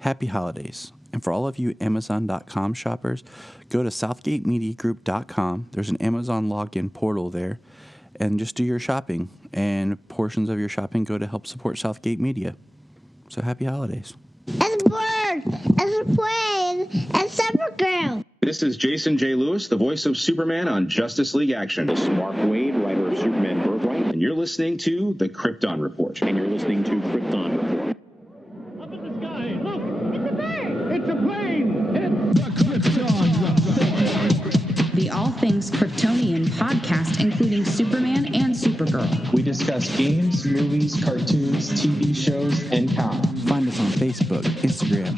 happy holidays. And for all of you Amazon.com shoppers, go to southgatemediagroup.com. There's an Amazon login portal there. And just do your shopping. And portions of your shopping go to help support Southgate Media. So happy holidays. As a bird, as a plane, as Supergirl. This is Jason J. Lewis, the voice of Superman on Justice League Action. This is Mark Wade, writer of Superman Birthright. And you're listening to the Krypton Report. And you're listening to Krypton Report. Up in the sky, look! It's a bird. It's a plane! It's the Krypton Report! The All Things Kryptonian podcast, including Superman and Supergirl. We discuss games, movies, cartoons, TV shows, and comics. Find us on Facebook, Instagram,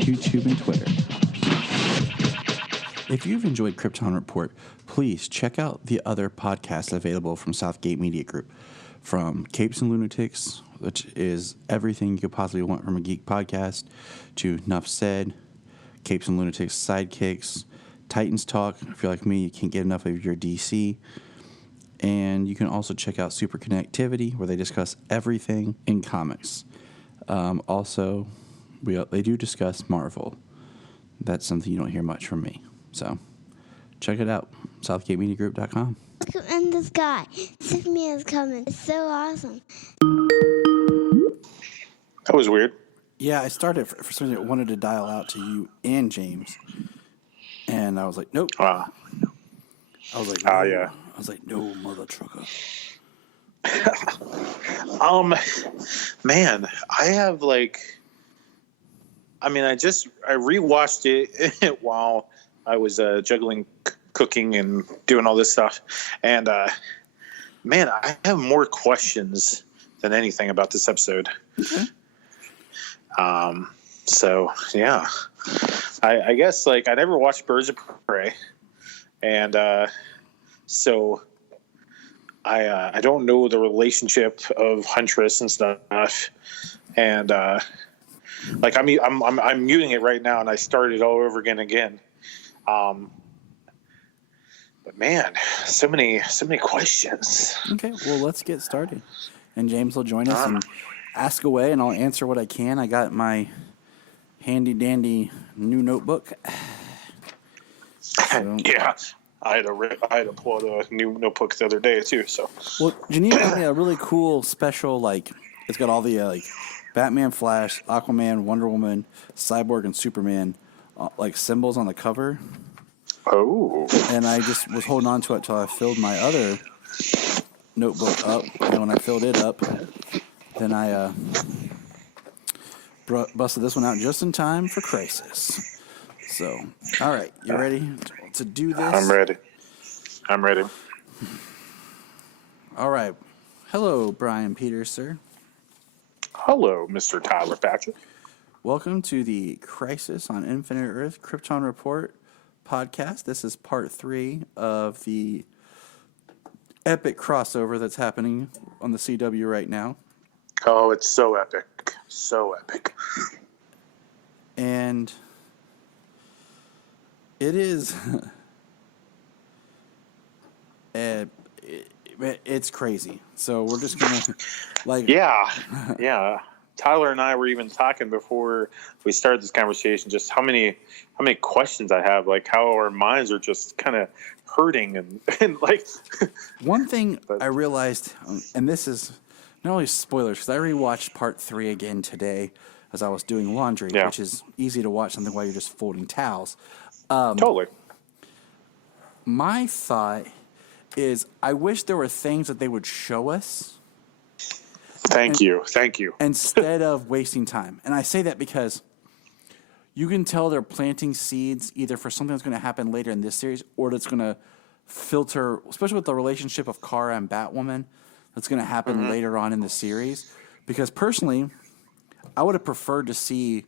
YouTube, and Twitter. If you've enjoyed Krypton Report, please check out the other podcasts available from Southgate Media Group. From Capes and Lunatics, which is everything you could possibly want from a geek podcast, to Nuff Said, Capes and Lunatics Sidekicks, Titans Talk. If you're like me, you can't get enough of your DC. And you can also check out Super Connectivity, where they discuss everything in comics. Also, they do discuss Marvel. That's something you don't hear much from me. So, check it out. SouthgateMediaGroup.com. Look in the sky. Superman is coming. It's so awesome. That was weird. Yeah, I started, for some reason, I wanted to dial out to you and James. And I was like, nope. Wow. I was like, Oh, yeah. I was like, no, mother trucker. Man, I have I rewatched it while I was juggling cooking and doing all this stuff. And, man, I have more questions than anything about this episode. Okay. So, yeah. I guess, I never watched Birds of Prey. And so I don't know the relationship of Huntress and stuff. And, I'm muting it right now, and I started all over again. But man, so many questions. Okay, well, let's get started. And James will join us and ask away, and I'll answer what I can. I got my handy-dandy new notebook. So. Yeah, I had to pull out a new notebook the other day, too. So. Well, Janine got me a really cool special, it's got all the, Batman, Flash, Aquaman, Wonder Woman, Cyborg, and Superman, symbols on the cover. Oh. And I just was holding on to it till I filled my other notebook up. And when I filled it up, then I busted this one out just in time for Crisis. So, all right, you ready to do this? I'm ready. All right. Hello, Bryan Peters, sir. Hello, Mr. Tyler Patrick. Welcome to the Crisis on Infinite Earth Krypton Report podcast. This is part 3 of the epic crossover that's happening on the CW right now. Oh, it's so epic. So epic. And it is... it's crazy. So we're just going to... Yeah. Tyler and I were even talking before we started this conversation just how many questions I have, how our minds are just kind of hurting and One thing I realized, and this is not only spoilers, because I rewatched part 3 again today as I was doing laundry, which is easy to watch something while you're just folding towels. Totally. My thought is I wish there were things that they would show us. Thank you. Instead of wasting time. And I say that because you can tell they're planting seeds either for something that's going to happen later in this series or that's going to filter, especially with the relationship of Kara and Batwoman, that's going to happen later on in the series. Because personally, I would have preferred to see,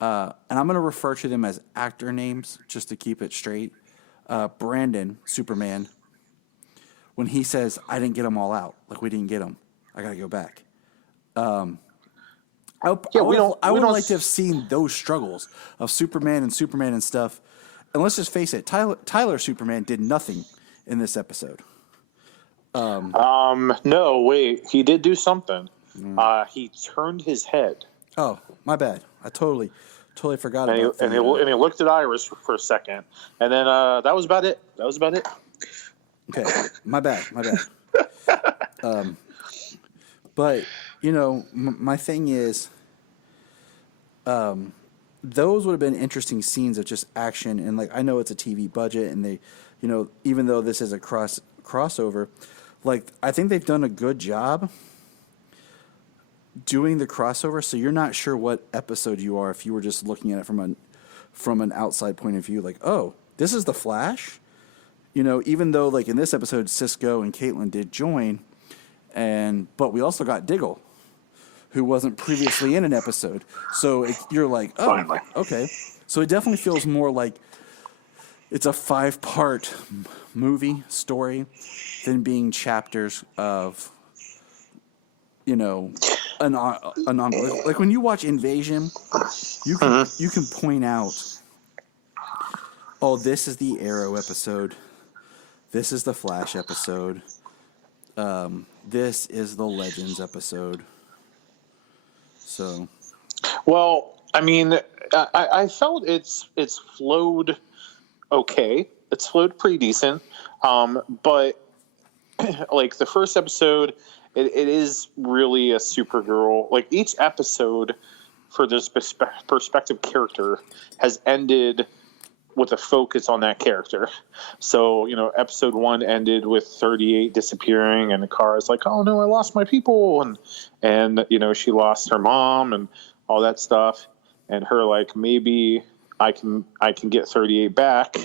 and I'm going to refer to them as actor names just to keep it straight, Brandon, Superman, when he says, I didn't get them all out. We didn't get them. I got to go back. I would like to have seen those struggles of Superman and stuff. And let's just face it, Tyler Superman did nothing in this episode. No, wait, he did do something. He turned his head. Oh, my bad. I totally forgot And about that. And he looked at Iris for a second, and then that was about it. Okay, my bad. But my thing is, those would have been interesting scenes of just action, and like I know it's a TV budget, and they, even though this is a crossover, like I think they've done a good job doing the crossover, so you're not sure what episode you are if you were just looking at it from an outside point of view. Like, oh, this is the Flash, even though like in this episode Cisco and Caitlin did join, but we also got Diggle, who wasn't previously in an episode. So you're like, oh, Finally. Okay. So it definitely feels more like it's a 5-part movie story than being chapters of, an like when you watch Invasion, you can point out, oh, this is the Arrow episode, this is the Flash episode, this is the Legends episode. So, well, I mean, I felt it's flowed okay. It's flowed pretty decent, but like the first episode, it is really a Supergirl. Like each episode for this perspective character has ended with a focus on that character. So, episode 1 ended with 38 disappearing, and the car is like, oh no, I lost my people. And she lost her mom and all that stuff. And her like, maybe I can get 38 back.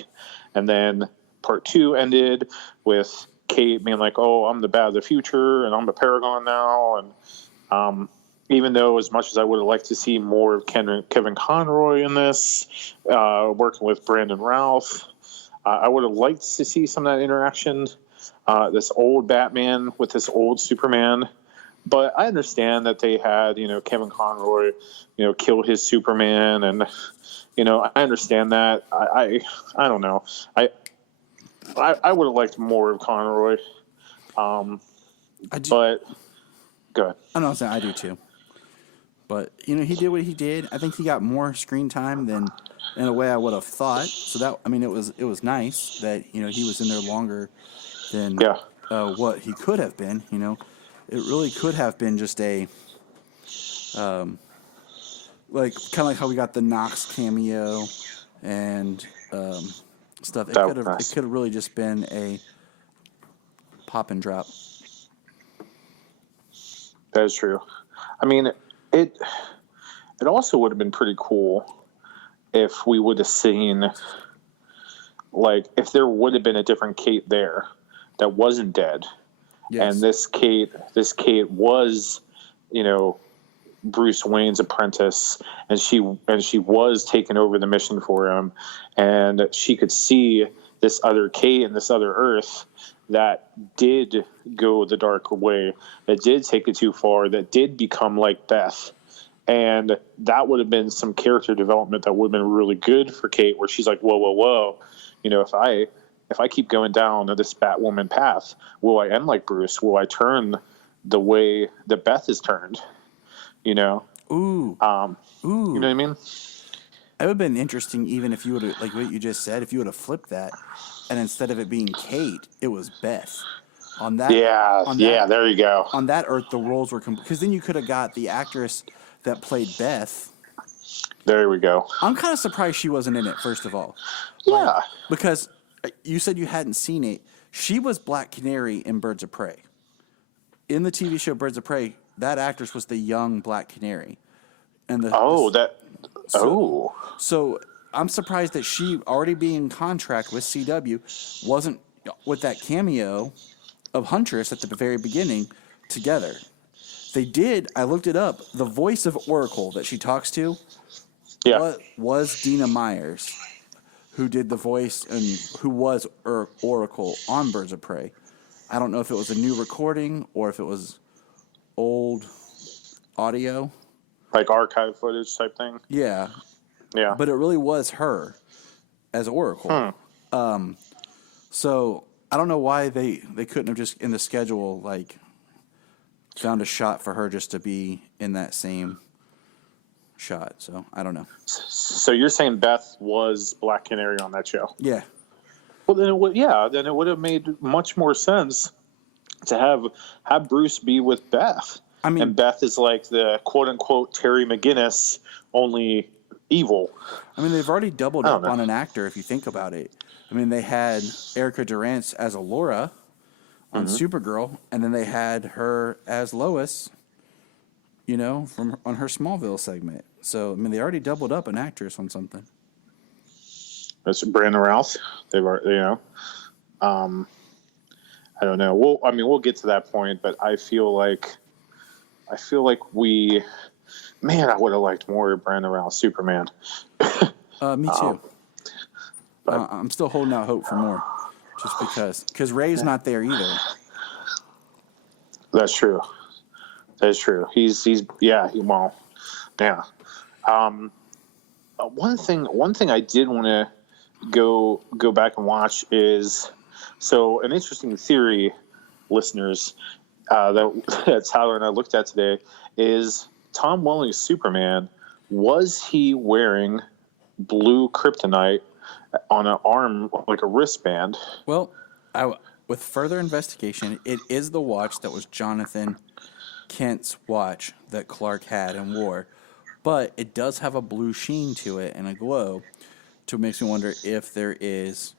And then part 2 ended with Kate being like, oh, I'm the Bat of the future and I'm a Paragon now. And, even though as much as I would have liked to see more of Kevin Conroy in this, working with Brandon Routh, I would have liked to see some of that interaction, this old Batman with this old Superman. But I understand that they had, Kevin Conroy, kill his Superman. And, I understand that. I don't know. I would have liked more of Conroy. But go ahead. I know, I do too. But, he did what he did. I think he got more screen time than, in a way, I would have thought. So that, it was nice that, he was in there longer than what he could have been. It really could have been just a, like, kind of like how we got the Knox cameo and stuff. It could have really just been a pop and drop. That is true. I mean, it also would have been pretty cool if we would have seen, like, if there would have been a different Kate there that wasn't dead. Yes. And this Kate was, Bruce Wayne's apprentice, and she was taking over the mission for him, and she could see this other Kate and this other Earth that did go the dark way, that did take it too far, that did become like Beth. And that would have been some character development that would have been really good for Kate, where she's like, whoa. If I keep going down this Batwoman path, will I end like Bruce? Will I turn the way that Beth has turned? Ooh. You know what I mean? It would have been interesting even if you would have, like what you just said, if you would have flipped that, and instead of it being Kate, it was Beth. On that, there you go. On that Earth, the roles were because then you could have got the actress that played Beth. There we go. I'm kind of surprised she wasn't in it, first of all. Yeah. Because you said you hadn't seen it. She was Black Canary in Birds of Prey. In the TV show Birds of Prey, that actress was the young Black Canary. And So I'm surprised that she, already being in contract with CW, wasn't with that cameo of Huntress at the very beginning together. They did, I looked it up, the voice of Oracle that she talks to was Dina Myers, who did the voice and who was Oracle on Birds of Prey. I don't know if it was a new recording or if it was old audio. Like archive footage type thing? Yeah. Yeah. But it really was her as Oracle. So I don't know why they couldn't have just in the schedule found a shot for her just to be in that same shot. So I don't know. So you're saying Beth was Black Canary on that show? Yeah. Well, then it would have made much more sense to have Bruce be with Beth. I mean, and Beth is like the quote unquote Terry McGinnis, only evil. I mean, they've already doubled up on an actor if you think about it. I mean, they had Erica Durance as Allura on Supergirl, and then they had her as Lois, you know, on her Smallville segment. So I mean, they already doubled up an actress on something. That's Brandon Routh. They've already, you know, I don't know. We'll get to that point, but I feel like I would have liked more of Brandon Routh Superman. Me too. I'm still holding out hope for more, just because Ray's not there either. That's true. He's yeah. One thing I did want to go back and watch is an interesting theory, listeners, that Tyler and I looked at today is Tom Welling's Superman. Was he wearing blue kryptonite on an arm, like a wristband? Well, with further investigation, it is the watch that was Jonathan Kent's watch that Clark had and wore, but it does have a blue sheen to it and a glow, which makes me wonder if there is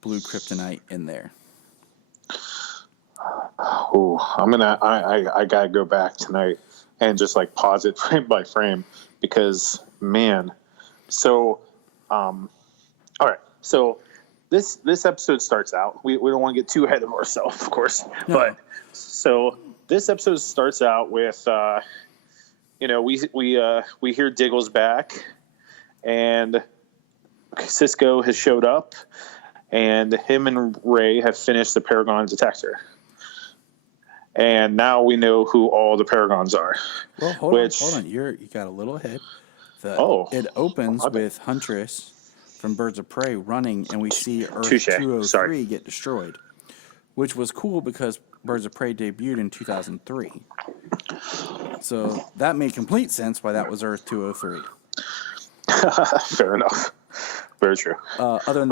blue kryptonite in there. Oh, I gotta go back tonight and just like pause it frame by frame because man. So, all right. So this episode starts out. We don't want to get too ahead of ourselves, of course. No. But so this episode starts out with, we hear Diggle's back, and Cisco has showed up, and him and Ray have finished the Paragon detector. And now we know who all the Paragons are. Well, hold on. You got a little ahead. It opens with Huntress from Birds of Prey running, and we see Earth 203 get destroyed, which was cool because Birds of Prey debuted in 2003. So that made complete sense why that was Earth 203. Fair enough. Very true. Other than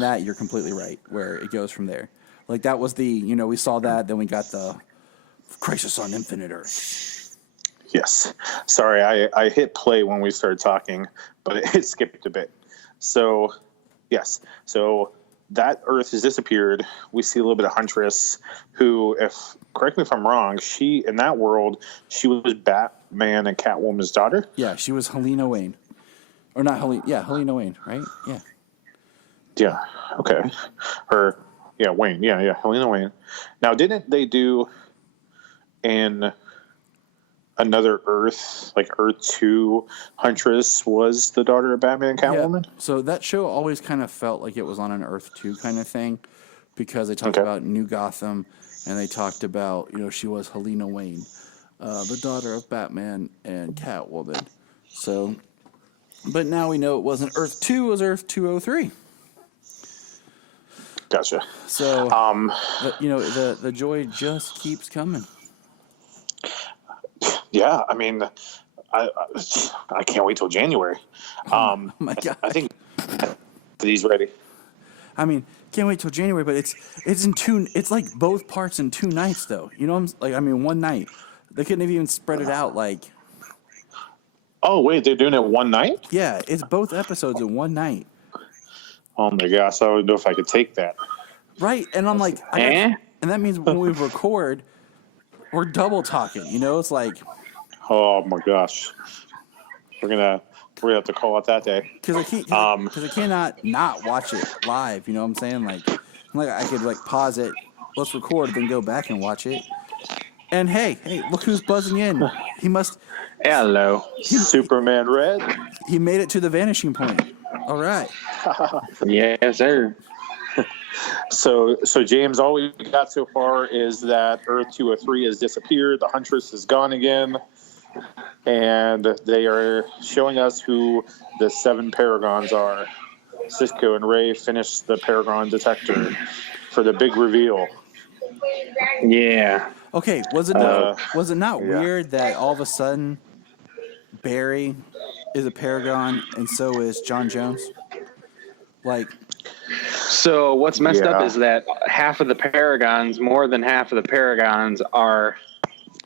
that, you're completely right, where it goes from there. Like, that was we saw that, then we got the Crisis on Infinite Earth. Yes. Sorry, I hit play when we started talking, but it skipped a bit. So, yes. So that Earth has disappeared. We see a little bit of Huntress, who, correct me if I'm wrong, in that world, she was Batman and Catwoman's daughter? Yeah, she was Helena Wayne. Or not Helena. Yeah, Helena Wayne, right? Yeah. Yeah, okay. Wayne. Yeah, Helena Wayne. Now, didn't they do in another Earth, like Earth 2, Huntress was the daughter of Batman and Catwoman? Yeah. So that show always kind of felt like it was on an Earth 2 kind of thing because they talked about New Gotham and they talked about, she was Helena Wayne, the daughter of Batman and Catwoman. So, but now we know it wasn't Earth 2, it was Earth 203. Gotcha. So, the joy just keeps coming. Yeah, I mean, I can't wait till January. Oh my God. I think he's ready. I mean, can't wait till January, but it's in two. It's like both parts in 2 nights, though. One night. They couldn't have even spread it out like. Oh wait, they're doing it one night? Yeah, it's both episodes in one night. Oh my gosh, I don't know if I could take that. Right, and I'm like, and that means when we record, we're double talking. It's like. Oh my gosh, we're gonna have to call it that day. Because I cannot not watch it live. You know what I'm saying? Like I could pause it, let's record, then go back and watch it. And hey, look who's buzzing in. He must. Hello, Superman Red. He made it to the vanishing point. All right. Yes, sir. So James, all we got so far is that Earth 203 has disappeared. The Huntress is gone again, and they are showing us who the 7 Paragons are. Cisco and Ray finished the Paragon detector for the big reveal. Yeah. Okay. Was it not weird that all of a sudden Barry is a Paragon, and so is John Jones? Like, So what's messed up is that half of the Paragons, more than half of the Paragons, are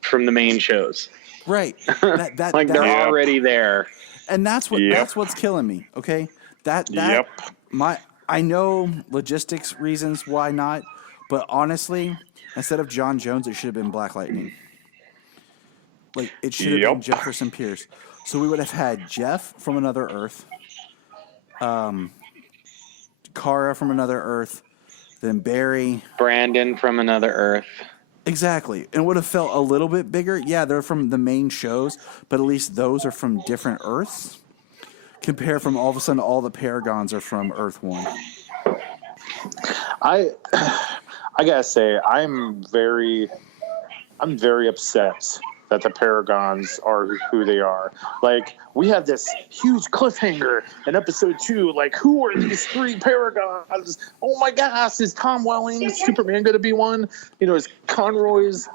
from the main shows. right? Like they're already there, and that's what's killing me. Okay, I know logistics reasons why not, but honestly, instead of John Jones, it should have been Black Lightning. Like it should have been Jefferson Pierce. So we would have had Jeff from Another Earth, Kara from Another Earth, then Barry, Brandon from Another Earth. Exactly. And it would have felt a little bit bigger. Yeah, they're from the main shows, but at least those are from different Earths. Compare from all of a sudden all the Paragons are from Earth 1. I gotta say, I'm very upset that the Paragons are who they are. Like, we have this huge cliffhanger in episode 2. Like, who are these 3 Paragons? Oh my gosh, is Tom Welling's Superman going to be one? You know, is Conroy's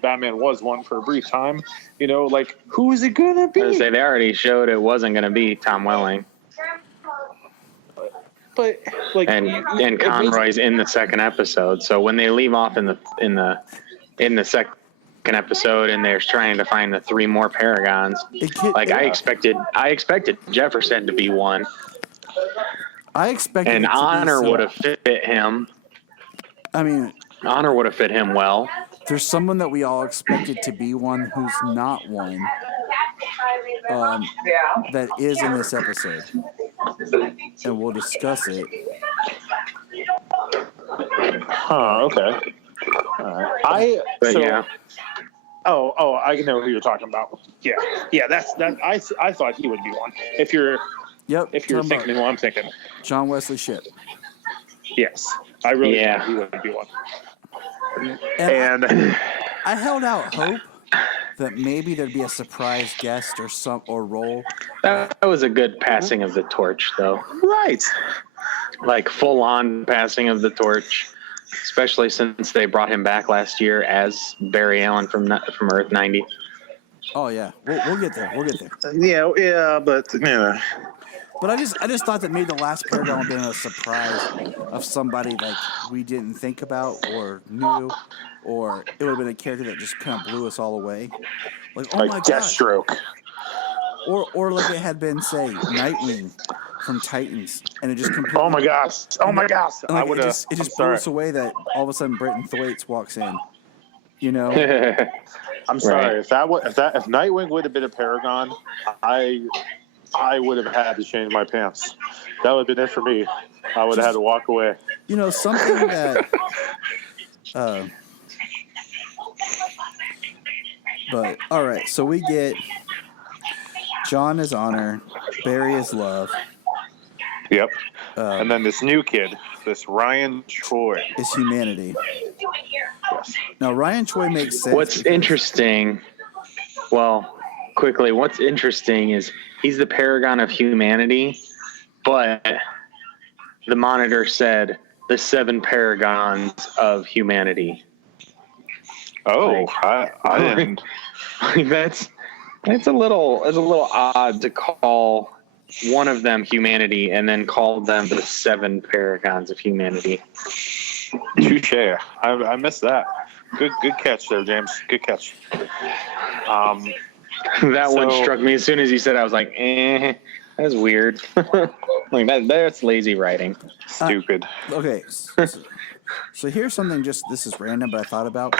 Batman was one for a brief time. You know, like, who is it going to be? I was gonna say, they already showed it wasn't going to be Tom Welling. But like, and Conroy's in the second episode. So when they leave off in the second episode and they're trying to find the 3 more Paragons, I expected Jefferson to be one. I expected and Honor would have fit him. I mean, Honor would have fit him well. There's someone that we all expected to be one who's not one. That is in this episode, and we'll discuss it. Okay. Oh, I know who you're talking about. Yeah. That's that. I thought he would be one. If you're thinking who I'm thinking, John Wesley Shipp. Yes, I really thought he would be one. And I held out hope that maybe there'd be a surprise guest or role. That was a good passing of the torch, though. Right. Like full on passing of the torch. Especially since they brought him back last year as Barry Allen from Earth 90. Oh yeah, we'll get there. But I just thought that maybe the last Paragon would have been a surprise of somebody like we didn't think about or knew, or it would have been a character that just kind of blew us all away. Like, oh my Deathstroke. Or like it had been, say, Nightwing from Titans, and it just completely. Oh my gosh! Like, it just blew us away that all of a sudden Britton Thwaites walks in. You know. I'm sorry if Nightwing would have been a Paragon, I would have had to change my pants. That would have been it for me. I would have had to walk away. You know, something that. But all right, so we get. John is Honor, Barry is Love. Yep. And then this new kid, this Ryan Choi, is Humanity. Yes. Now Ryan Choi makes sense. What's interesting is he's the Paragon of Humanity, but the Monitor said the 7 Paragons of Humanity. Oh, I didn't. It's a little odd to call one of them Humanity and then call them the 7 Paragons of Humanity. Touche. I missed that. Good catch there, James. Good catch. That one struck me as soon as you said it. I was like, that's weird. Like that's lazy writing. Stupid. Okay. So here's something. This is random, but I thought about.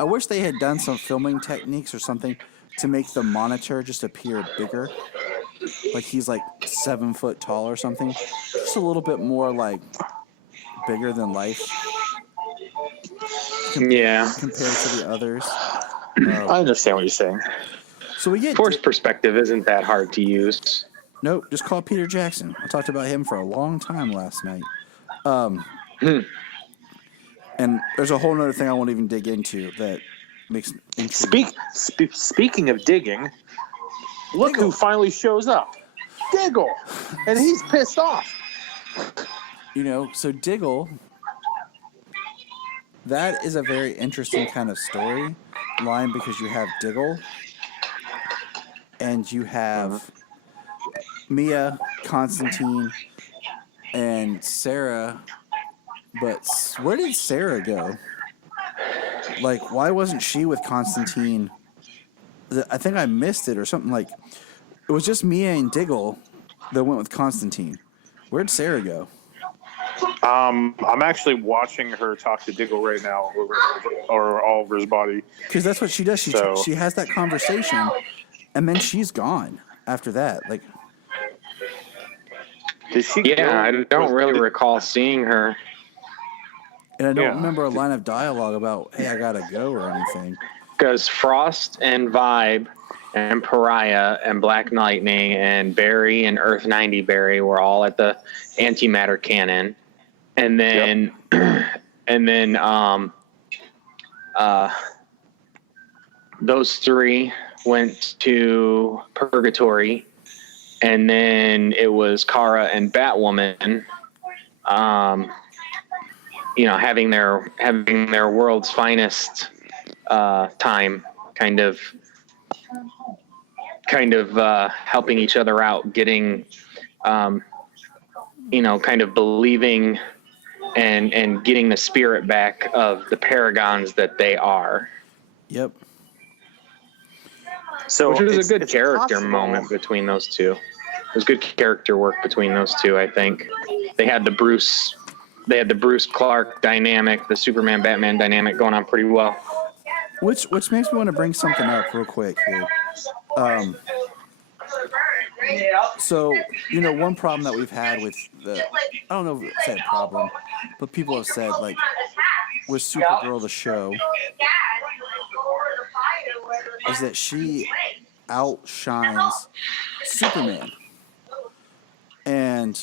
I wish they had done some filming techniques or something to make the Monitor just appear bigger. Like he's like 7 foot tall or something. Just a little bit more like bigger than life. Compared to the others. I understand what you're saying. So we get forced perspective isn't that hard to use. Nope, just call Peter Jackson. I talked about him for a long time last night. And there's a whole other thing I won't even dig into that makes intriguing. Speaking of digging, look who finally shows up. Diggle. And he's pissed off. You know, so Diggle, that is a very interesting kind of story line because you have Diggle and you have Mia, Constantine, and Sarah. But where did Sarah go? Like, why wasn't she with Constantine? I think I missed it or something. Like, it was just Mia and Diggle that went with Constantine. Where'd Sarah go? I'm actually watching her talk to Diggle right now over Oliver's body. Because that's what she does. She has that conversation, and then she's gone after that. Like, did she? Yeah, I don't really recall seeing her. And I don't remember a line of dialogue about, hey, I gotta go or anything. Because Frost and Vibe and Pariah and Black Lightning and Barry and Earth 90 Barry were all at the antimatter cannon. And then, those three went to Purgatory, and then it was Kara and Batwoman, having their world's finest time, kind of helping each other out, getting, kind of believing and getting the spirit back of the paragons that they are. Yep. So which was a good character moment between those two. It was good character work between those two, I think. They had the Bruce Clark dynamic, the Superman Batman dynamic going on pretty well. Which makes me want to bring something up real quick here. So, one problem that we've had with I don't know if it's a problem, but people have said, like, with Supergirl, the show, is that she outshines Superman. And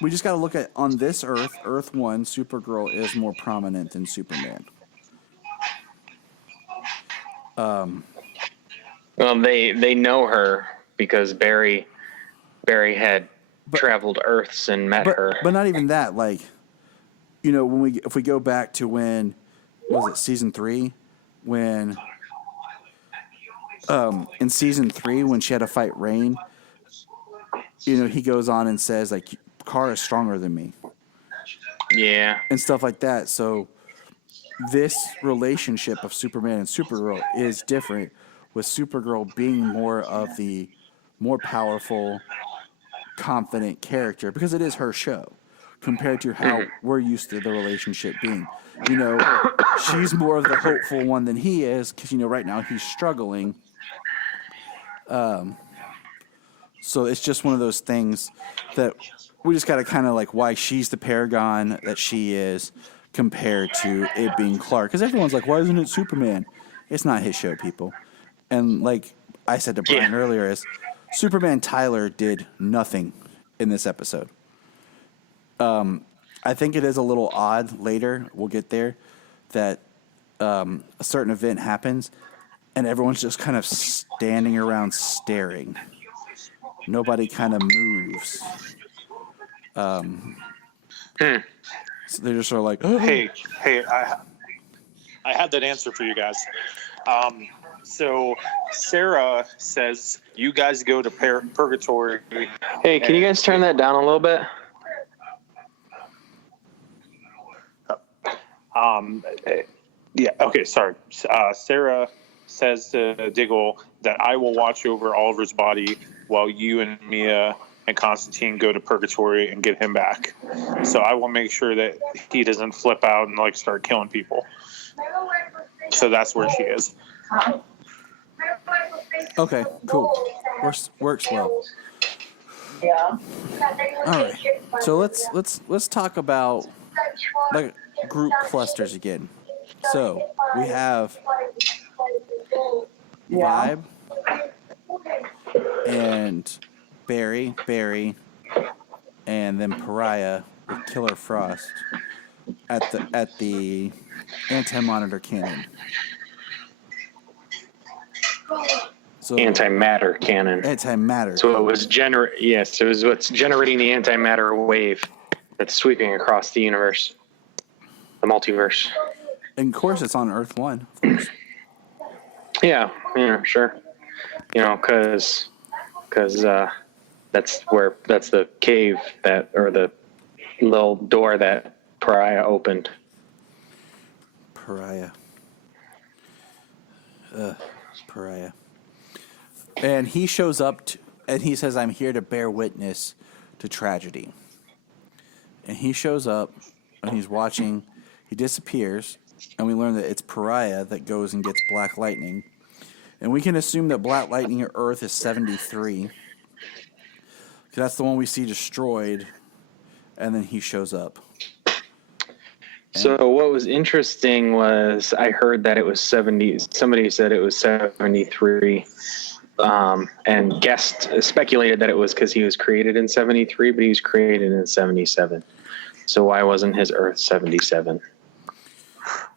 we just got to look at, on this Earth 1, Supergirl is more prominent than Superman. Well, they know her because Barry had traveled Earths and met her. But not even that. Like, if we go back to when, was it season 3? When, in season 3, when she had to fight Rain, he goes on and says, like, Kara's stronger than me. Yeah. And stuff like that. So this relationship of Superman and Supergirl is different, with Supergirl being more of the more powerful, confident character, because it is her show, compared to how we're used to the relationship being. She's more of the hopeful one than he is, because, right now he's struggling. So it's just one of those things that we just got to kind of like why she's the paragon that she is compared to it being Clark. Because everyone's like, why isn't it Superman? It's not his show, people. And like I said to Bryan earlier, is Superman Tyler did nothing in this episode. I think it is a little odd later, we'll get there, that a certain event happens and everyone's just kind of standing around staring. Nobody kind of moves. So they're just sort of like, oh. Hey, I had that answer for you guys. So Sarah says, you guys go to Purgatory. Hey, can you guys turn that down a little bit? Yeah, okay, sorry. Sarah says to Diggle that I will watch over Oliver's body while you and Mia and Constantine go to Purgatory and get him back. So I will make sure that he doesn't flip out and like start killing people. So that's where she is. Okay, cool. Works well. Yeah. All right. So let's talk about like group clusters again. So we have Vibe and Barry, and then Pariah with Killer Frost at the anti-monitor cannon. So antimatter cannon. Antimatter. So it was it was what's generating the antimatter wave that's sweeping across the universe, the multiverse. And of course, it's on Earth 1. Of course. Yeah, sure. because that's the cave or the little door that Pariah opened. Pariah. And he shows up and he says, "I'm here to bear witness to tragedy." And he shows up and he's watching. He disappears, and we learn that it's Pariah that goes and gets Black Lightning. And we can assume that Black Lightning at Earth is 73. Because that's the one we see destroyed. And then he shows up. So what was interesting was I heard that it was 70. Somebody said it was 73. And speculated that it was because he was created in 73, but he was created in 77. So why wasn't his Earth 77?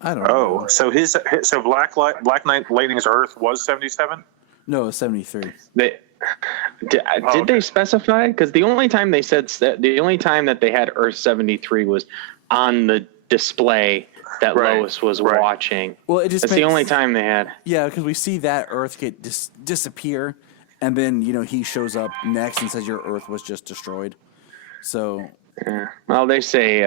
I don't know. Oh, so Black Lightning's Earth was 77? No, it was 73. Did they specify? Because the only time that they had Earth 73 was on the display that Lois was watching. Well, that's the only time they had. Yeah, because we see that Earth get disappear, and then he shows up next and says your Earth was just destroyed. So, well, they say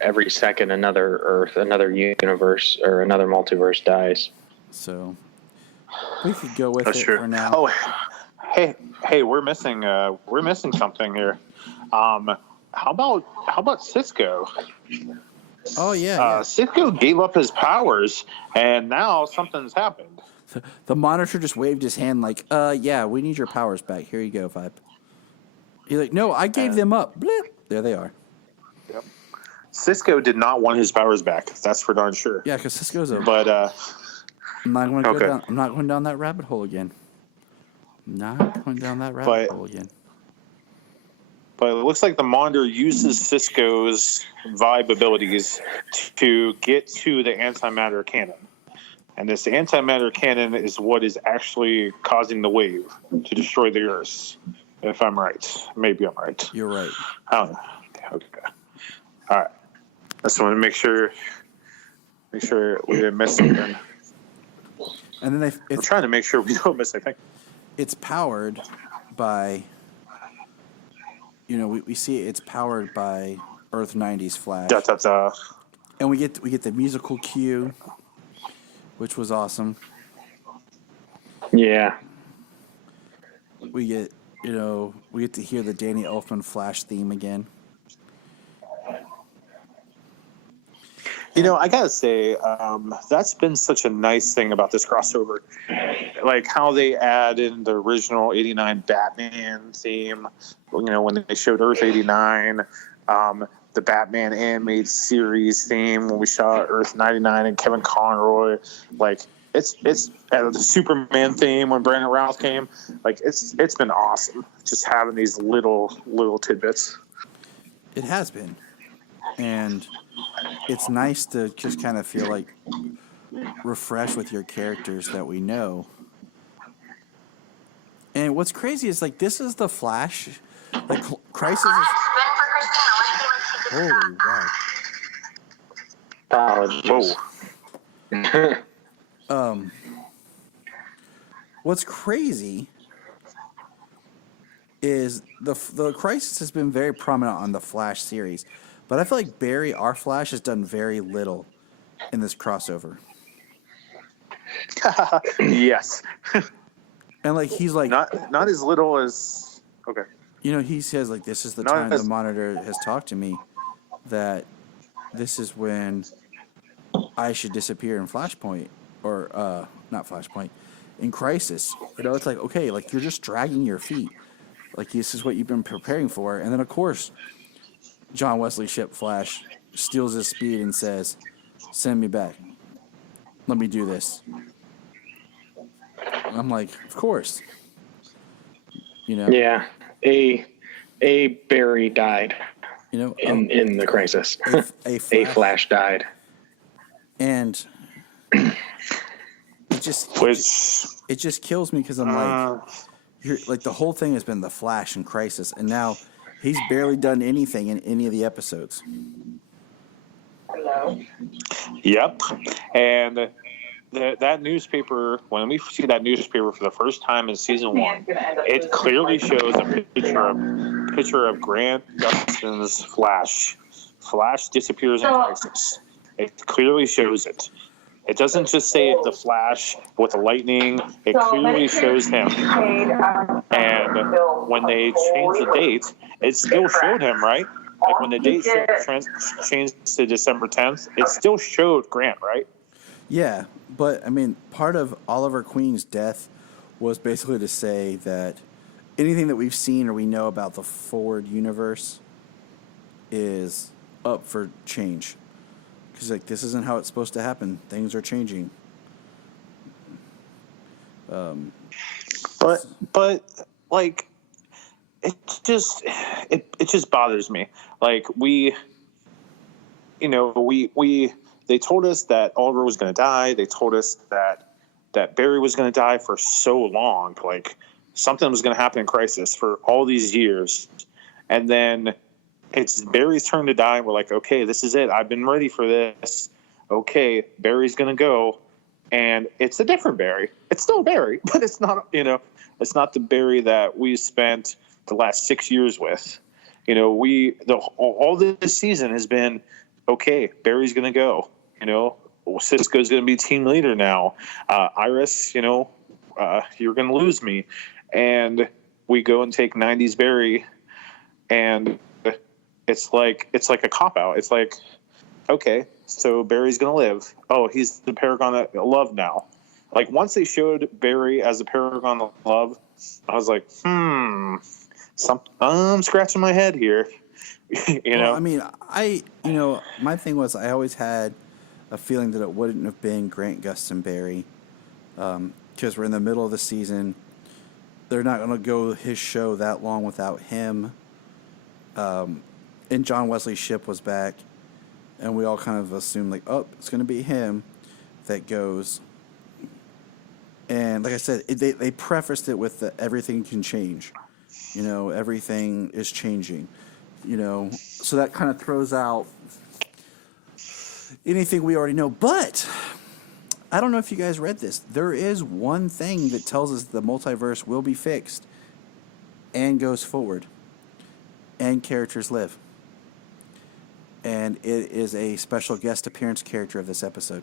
every second another Earth, another universe, or another multiverse dies. So we could go with it for now. Oh, hey, we're missing something here. How about Cisco? Oh yeah. Cisco gave up his powers, and now something's happened. The monitor just waved his hand like, yeah, we need your powers back. Here you go, Vibe. He's like, no, I gave them up. Blip. There they are. Yep. Cisco did not want his powers back. That's for darn sure. Yeah, because Cisco's a. But I'm not going to go down. I'm not going down that rabbit hole again. Not going down that rabbit hole again. But it looks like the Monitor uses Cisco's vibe abilities to get to the antimatter cannon. And this antimatter cannon is what is actually causing the wave to destroy the Earth. If I'm right. Maybe I'm right. You're right. I don't know. Okay. All right. I just want to make sure we didn't miss anything. And then I'm trying to make sure we don't miss anything. It's powered by, we see it's powered by Earth 90's Flash. And we get the musical cue, which was awesome. Yeah. We get to hear the Danny Elfman Flash theme again. I gotta say, that's been such a nice thing about this crossover. Like how they add in the original 89 Batman theme, when they showed Earth 89, the Batman animated series theme when we saw Earth 99 and Kevin Conroy. Like, it's the Superman theme when Brandon Routh came. Like, it's been awesome just having these little tidbits. It has been. And it's nice to just kind of feel like refresh with your characters that we know. And what's crazy is this is the Flash. Like Crisis is. Holy wow. What's crazy is the Crisis has been very prominent on the Flash series. But I feel like Barry, our Flash, has done very little in this crossover. Yes. And he's like not as little as okay. He says this is the time the Monitor has talked to me that this is when I should disappear in Flashpoint or not Flashpoint, in Crisis. It's like, okay, you're just dragging your feet. This is what you've been preparing for. And then of course John Wesley Shipp Flash steals his speed and says, send me back. Let me do this. I'm like, of course. Yeah. A Barry died. In the Crisis. A Flash died. And it just kills me because I'm the whole thing has been the Flash and Crisis, and now he's barely done anything in any of the episodes. Hello. Yep. And that newspaper, when we see that newspaper for the first time in season 1, it clearly shows a picture of Grant Gustin's Flash. Flash disappears in crisis. It clearly shows it. It doesn't just say the Flash with the lightning. It clearly shows him. And when they changed the date, it still showed him, right? Like when the date changed to December 10th, it still showed Grant, right? Yeah, but I mean, part of Oliver Queen's death was basically to say that anything that we've seen or we know about the forward universe is up for change. Because like this isn't how it's supposed to happen. Things are changing. But like it just bothers me. Like they told us that Oliver was going to die. They told us that Barry was going to die for so long. Like something was going to happen in Crisis for all these years, and then it's Barry's turn to die. And we're like, okay, this is it. I've been ready for this. Okay, Barry's going to go. And it's a different Barry. It's still Barry, but it's not, it's not the Barry that we spent the last 6 years with. All this season has been, okay, Barry's going to go. Cisco's going to be team leader now. Iris, you're going to lose me. And we go and take 90s Barry, and it's like a cop-out. It's like, okay, so Barry's going to live. Oh, he's the paragon of love now. Like, once they showed Barry as the paragon of love, I was like, I'm scratching my head here. Well, I mean, my thing was I always had a feeling that it wouldn't have been Grant Gustin Barry because we're in the middle of the season. They're not going to go his show that long without him. And John Wesley Shipp was back. And we all kind of assumed, like, oh, it's going to be him that goes. And like I said, they prefaced it with the everything can change. Everything is changing. So that kind of throws out anything we already know. But I don't know if you guys read this. There is one thing that tells us the multiverse will be fixed and goes forward and characters live. And it is a special guest appearance character of this episode.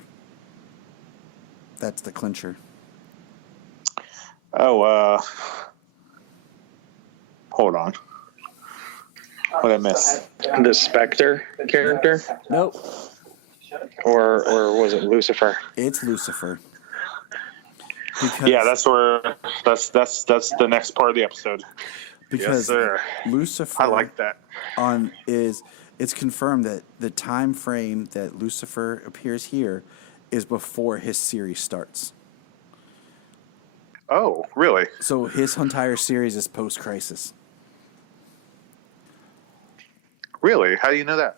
That's the clincher. Oh, hold on. What did I miss? The Spectre character? Nope. Or was it Lucifer? It's Lucifer. Yeah, that's the next part of the episode. Because yes, sir. Lucifer, I like that. It's confirmed that the time frame that Lucifer appears here is before his series starts. Oh, really? So his entire series is post-Crisis. Really? How do you know that?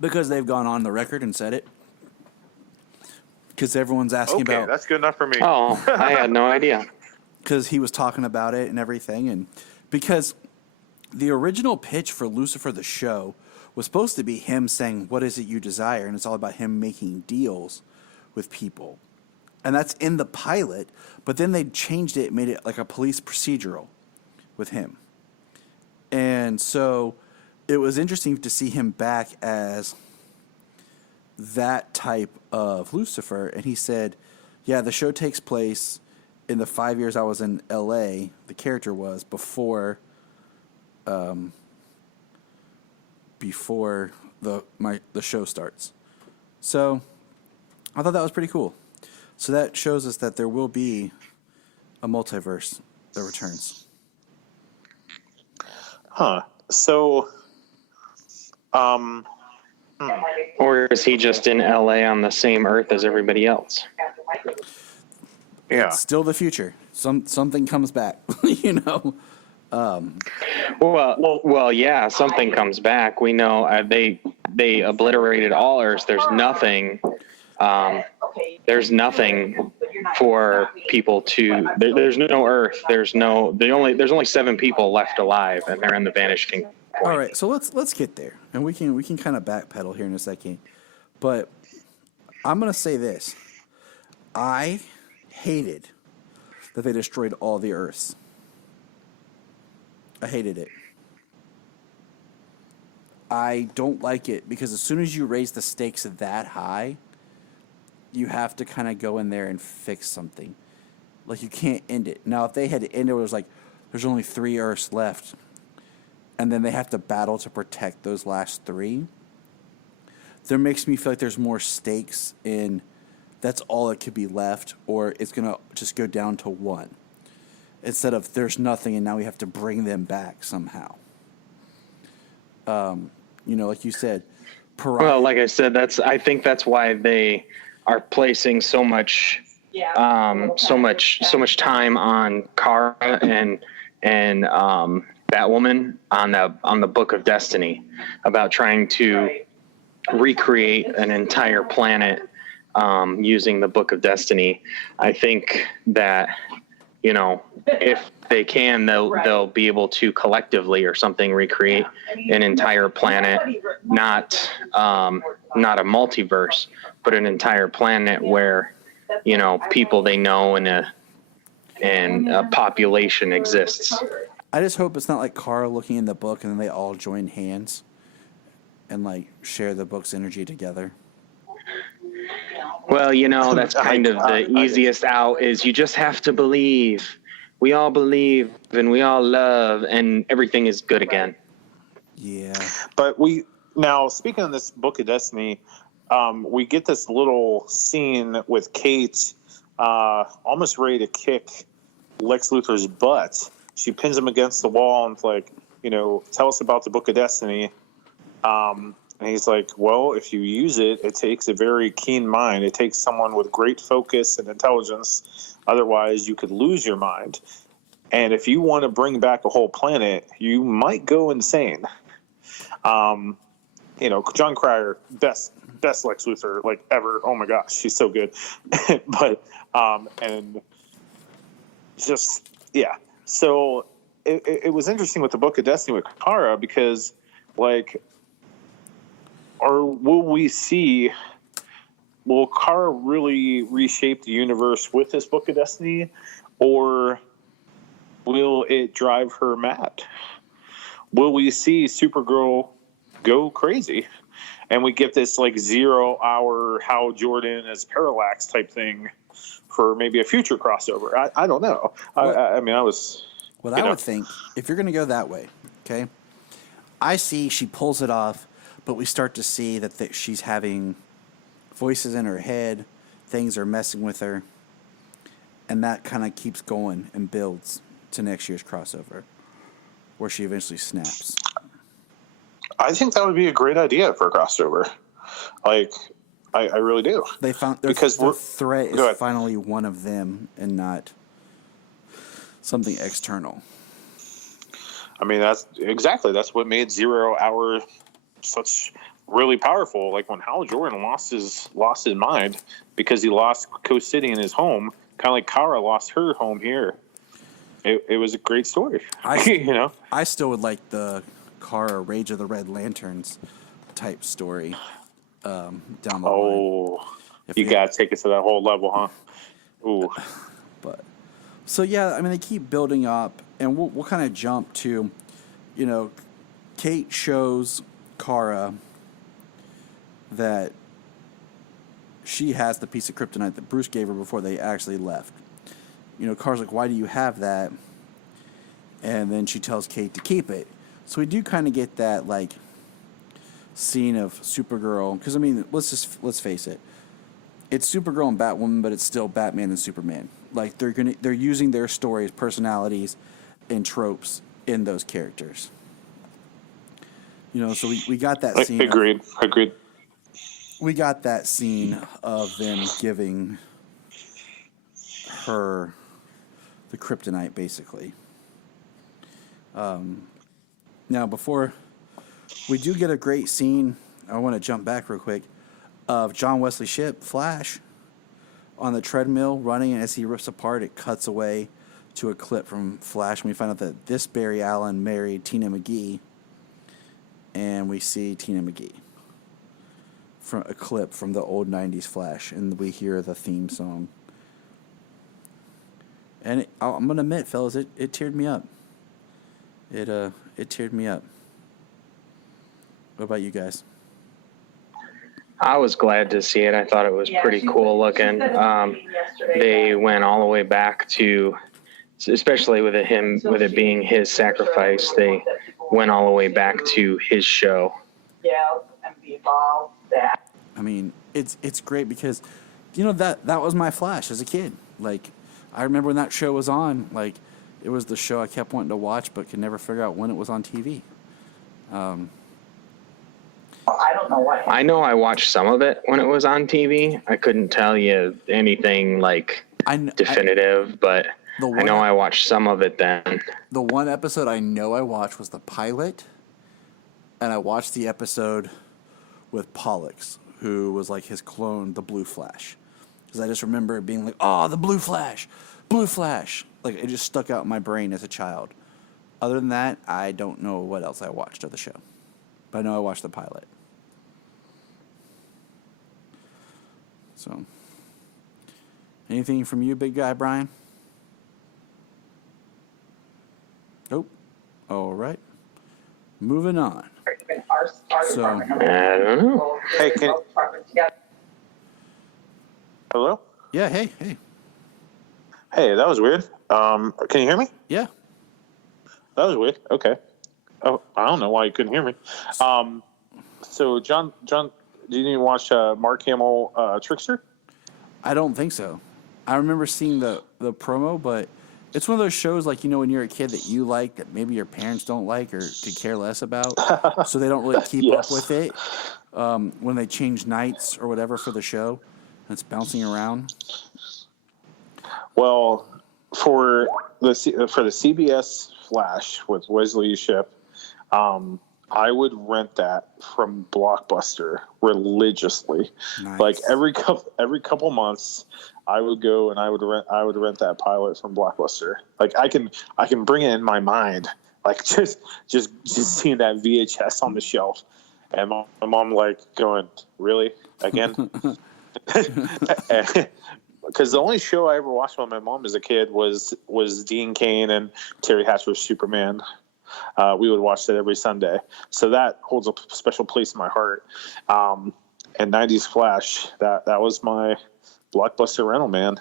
Because they've gone on the record and said it. Because everyone's asking about... Okay, that's good enough for me. Oh, I had no idea. Because he was talking about it and everything. And because the original pitch for Lucifer the show was supposed to be him saying, what is it you desire? And it's all about him making deals with people. And that's in the pilot. But then they changed it, made it like a police procedural with him. And so it was interesting to see him back as that type of Lucifer. And he said, yeah, the show takes place in the 5 years I was in L.A., the character was, before the show starts. So I thought that was pretty cool. So that shows us that there will be a multiverse that returns. Huh. So, Or is he just in LA on the same Earth as everybody else? Yeah. It's still the future. Something comes back, Well, yeah, something comes back. We know they obliterated all Earths. There's nothing. There's nothing for people to. There's no Earth. There's only 7 people left alive, and they're in the vanishing point. All right, so let's get there, and we can kind of backpedal here in a second. But I'm gonna say this: I hated that they destroyed all the Earths. I hated it. I don't like it because as soon as you raise the stakes that high, you have to kind of go in there and fix something. Like, you can't end it. Now, if they had to end it, it was like, there's only 3 Earths left, and then they have to battle to protect those last 3, there makes me feel like there's more stakes in that's all that could be left, or it's going to just go down to 1. Instead of there's nothing and now we have to bring them back somehow. Like you said, well, like I said, I think that's why they are placing so much time on Kara and Batwoman on the Book of Destiny, about trying to recreate an entire planet using the Book of Destiny. I think that, if they can, they'll be able to collectively or something recreate an entire planet, not a multiverse, but an entire planet where, people they know and a population exists. I just hope it's not like Kara looking in the book and then they all join hands and like share the book's energy together. Well, that's kind of the easiest out, is you just have to believe. We all believe and we all love and everything is good again. Yeah. But now, speaking of this Book of Destiny, we get this little scene with Kate almost ready to kick Lex Luthor's butt. She pins him against the wall and is like, tell us about the Book of Destiny. And he's like, well, if you use it, it takes a very keen mind. It takes someone with great focus and intelligence. Otherwise, you could lose your mind. And if you want to bring back a whole planet, you might go insane. John Cryer, best Lex Luthor like ever. Oh my gosh, she's so good. But and just yeah. So it was interesting with the Book of Destiny with Kara, because like, or will Kara really reshape the universe with this Book of Destiny, or will it drive her mad? Will we see Supergirl go crazy and we get this like 0-hour Hal Jordan as Parallax type thing for maybe a future crossover? I don't know. I would think, if you're going to go that way, okay, I see she pulls it off, but we start to see that she's having voices in her head, things are messing with her, and that kind of keeps going and builds to next year's crossover, where she eventually snaps. I think that would be a great idea for a crossover. Like, I really do. They found because the threat is finally one of them and not something external. I mean, that's what made 0 Hour such really powerful. Like when Hal Jordan lost his mind because he lost Coast City in his home, kind of like Kara lost her home here. It was a great story. I still would like the Kara Rage of the Red Lanterns type story down the line. Oh, you gotta take it to that whole level, huh? Ooh. But so yeah, I mean, they keep building up, and we'll kind of jump to, Kate shows Kara that she has the piece of kryptonite that Bruce gave her before they actually left. Kara's like, why do you have that? And then she tells Kate to keep it. So we do kind of get that like scene of Supergirl, because I mean, let's face it, it's Supergirl and Batwoman, but it's still Batman and Superman. Like they're using their stories, personalities, and tropes in those characters. So we got that scene. Agreed. We got that scene of them giving her the kryptonite, basically. Now, before we do get a great scene, I want to jump back real quick, of John Wesley Shipp, Flash, on the treadmill running, and as he rips apart, it cuts away to a clip from Flash, and we find out that this Barry Allen married Tina McGee, and we see Tina McGee from a clip from the old 90s Flash, and we hear the theme song And I'm gonna admit, fellas, it teared me up. It teared me up. What about you guys? I was glad to see it. I thought it was pretty cool looking. They went all the way back to, especially with it being his sacrifice, they went all the way back to his show. I mean, it's great because, that was my Flash as a kid. Like, I remember when that show was on, like, it was the show I kept wanting to watch but could never figure out when it was on TV. I don't know what. I know I watched some of it when it was on TV. I couldn't tell you anything definitive, but I know I watched some of it then. The one episode I know I watched was the pilot, and I watched the episode with Pollux, who was like his clone, the Blue Flash. Because I just remember it being like, oh, the Blue Flash. Like, it just stuck out in my brain as a child. Other than that, I don't know what else I watched of the show. But I know I watched the pilot. So, anything from you, big guy, Bryan? Nope. All right. Moving on. So, I don't know. Hey, hello? Yeah, hey. Hey, that was weird. Can you hear me? Yeah. That was weird. Okay. Oh, I don't know why you couldn't hear me. So John, did you even watch Mark Hamill Trickster? I don't think so. I remember seeing the promo, but it's one of those shows like, when you're a kid that you like that maybe your parents don't like or could care less about, so they don't really keep up with it when they change nights or whatever for the show and it's bouncing around. Well, for the CBS Flash with Wesley Shipp, I would rent that from Blockbuster religiously. Nice. Like every couple months, I would go and I would rent that pilot from Blockbuster. Like I can bring it in my mind, like just seeing that VHS on the shelf, and my mom like going, really again? Because the only show I ever watched with my mom as a kid was Dean Cain and Terry Hatcher's Superman. We would watch that every Sunday, so that holds a special place in my heart. And 90s Flash, that was my Blockbuster rental, man.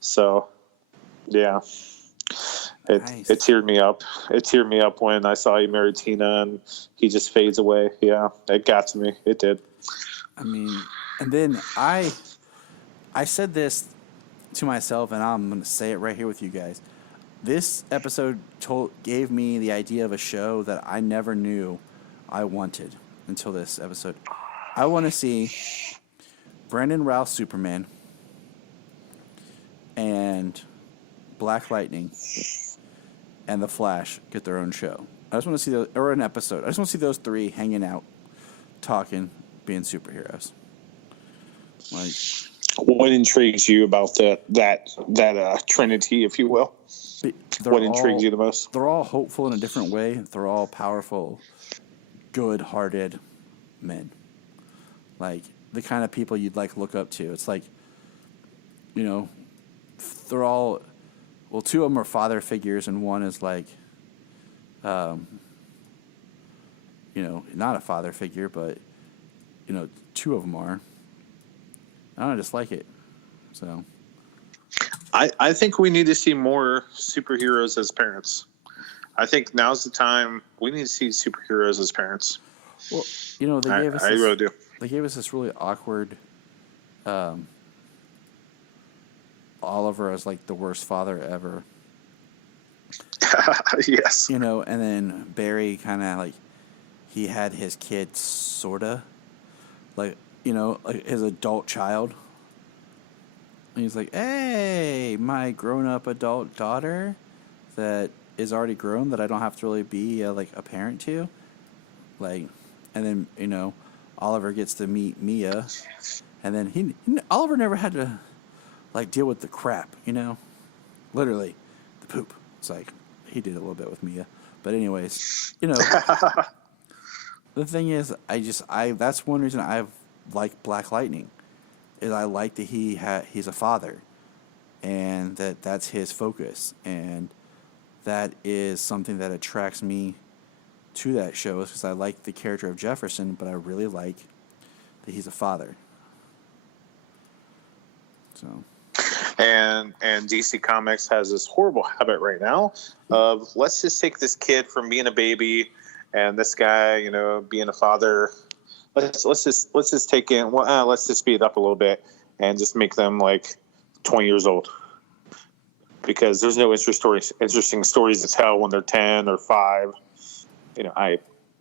So, yeah, it teared me up. It teared me up when I saw he married Tina and he just fades away. Yeah, it got to me. It did. I mean, and then I said this to myself, and I'm going to say it right here with you guys. This episode gave me the idea of a show that I never knew I wanted until this episode. I want to see Brandon Routh Superman and Black Lightning and The Flash get their own show. I just want to see or an episode. I just want to see those three hanging out, talking, being superheroes. Like, what intrigues you about that trinity, if you will? What intrigues you the most? They're all hopeful in a different way. They're all powerful, good-hearted men. Like, the kind of people you'd like look up to. It's like, they're all, well, two of them are father figures, and one is like, not a father figure, but, two of them are. I just like it. So, I think we need to see more superheroes as parents. I think now's the time we need to see superheroes as parents. Well, they gave us I really do. They gave us this really awkward Oliver as like the worst father ever. Yes. And then Barry kind of like he had his kid sorta like like his adult child. And he's like, "Hey, my grown-up adult daughter that is already grown that I don't have to really be like a parent to." Like, and then Oliver gets to meet Mia, and then Oliver never had to like deal with the crap, literally the poop. It's like he did a little bit with Mia, but anyways, the thing is, that's one reason I've liked Black Lightning. Is I like that he's a father, and that's his focus, and that is something that attracts me to that show, because I like the character of Jefferson, but I really like that he's a father. So. And DC Comics has this horrible habit right now of, let's just take this kid from being a baby and this guy, you know, being a father. Let's just take in. Well, let's just speed it up a little bit and just make them like 20 years old, because there's no interesting stories to tell when they're 10 or 5. You know,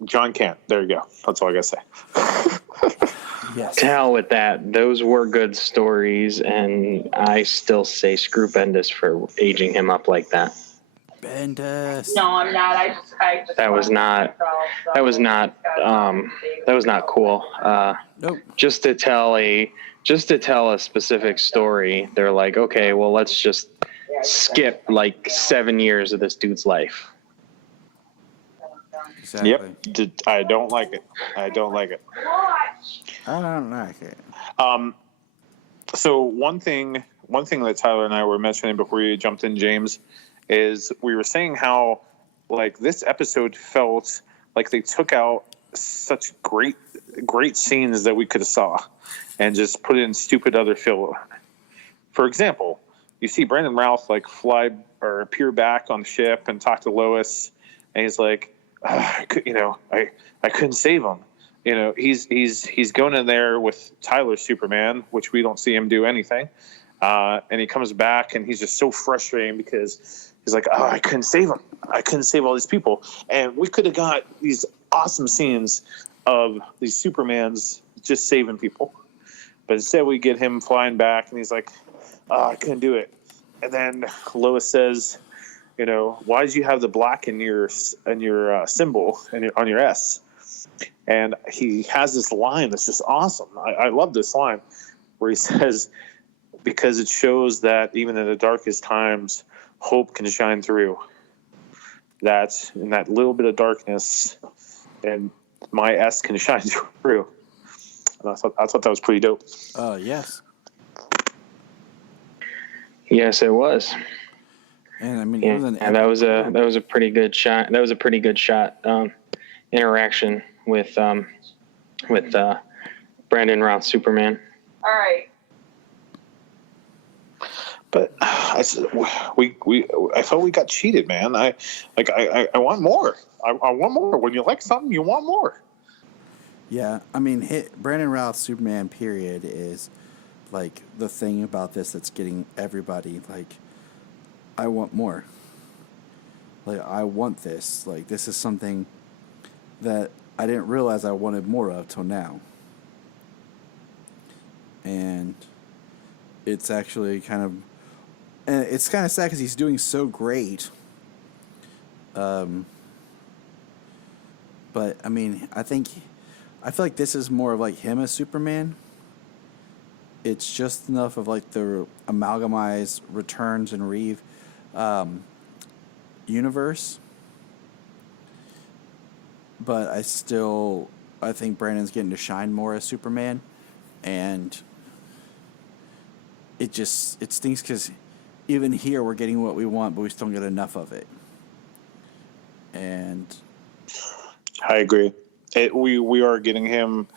John Kent. There you go. That's all I gotta say. Yes. To hell with that. Those were good stories, and I still say screw Bendis for aging him up like that. Bendis. No, I'm not. I just That was not cool. Nope. Just to tell a specific story, they're like, okay, well, let's just skip like 7 years of this dude's life. Exactly. Yep. I don't like it. I don't like it. So one thing that Tyler and I were mentioning before you jumped in, James, is we were saying how like this episode felt like they took out such great scenes that we could have saw and just put in stupid other filler. For example, you see Brandon Routh like fly or appear back on the ship and talk to Lois, and he's like, I couldn't save him. You know, he's going in there with Tyler's Superman, which we don't see him do anything. And he comes back and he's just so frustrating because he's like, I couldn't save him. I couldn't save all these people. And we could have got these awesome scenes of these Supermans just saving people. But instead we get him flying back and he's like, I couldn't do it. And then Lois says, you know, why did you have the black in your symbol and on your S? And he has this line that's just awesome. I love this line where he says, because it shows that even in the darkest times, hope can shine through. That's in that little bit of darkness, and my S can shine through. And I thought that was pretty dope. Yes. Yes, it was. And I mean, that was a pretty good shot. That was a pretty good shot. Interaction with Brandon Routh Superman. All right. But I felt we got cheated, man. I want more. I want more. When you like something, you want more. Yeah, I mean, Brandon Routh Superman period is like the thing about this that's getting everybody like, I want more. Like, I want this. Like, this is something that I didn't realize I wanted more of till now. And it's actually and it's kind of sad because he's doing so great. But, I mean, I feel like this is more of like him as Superman. It's just enough of like the amalgamized Returns and Reeve universe. But I think Brandon's getting to shine more as Superman. And it stinks because even here we're getting what we want, but we still don't get enough of it. And I agree. We are getting him.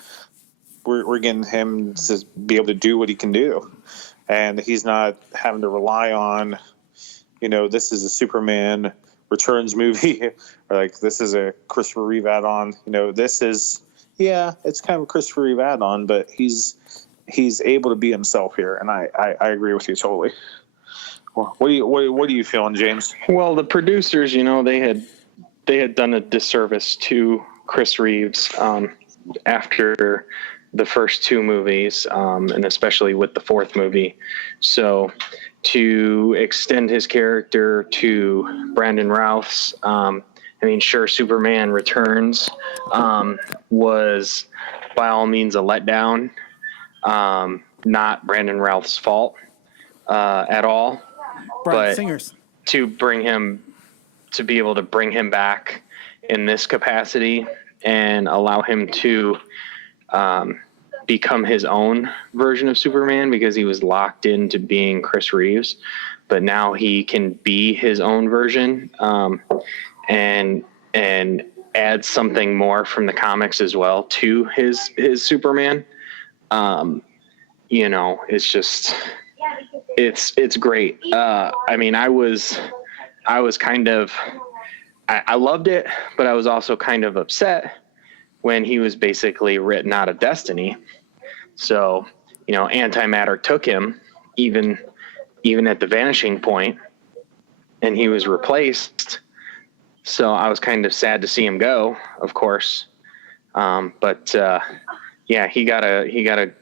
We're getting him to be able to do what he can do, and he's not having to rely on, you know, this is a Superman Returns movie, or like this is a Christopher Reeve add-on. You know, this is it's kind of a Christopher Reeve add-on, but he's able to be himself here, and I agree with you totally. What are you feeling, James? Well, the producers, you know, they had done a disservice to Chris Reeves after the first two movies, and especially with the fourth movie. So to extend his character to Brandon Routh's, sure, Superman Returns was by all means a letdown, not Brandon Routh's fault at all. Bryan but Singer's. To be able to bring him back in this capacity and allow him to become his own version of Superman because he was locked into being Chris Reeves, but now he can be his own version, and add something more from the comics as well to his Superman. It's just, it's great. I mean, I was kind of, I loved it, but I was also kind of upset when he was basically written out of Destiny. So, antimatter took him even at the vanishing point, and he was replaced. So I was kind of sad to see him go, of course. But he got a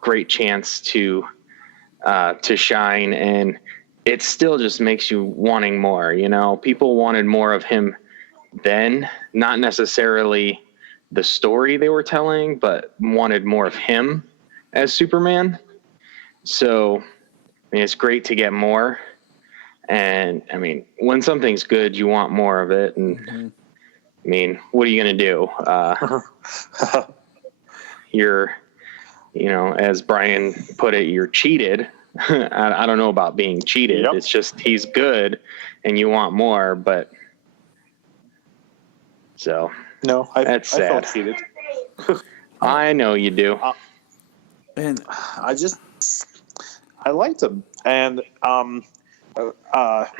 great chance to shine, and it still just makes you wanting more. People wanted more of him then, not necessarily the story they were telling, but wanted more of him as Superman. So, it's great to get more. And when something's good, you want more of it. And what are you going to do? You're, as Bryan put it, you're cheated. I don't know about being cheated. Yep. It's just, he's good and you want more, but so no, that's sad. I felt cheated. I know you do. And I liked him. And,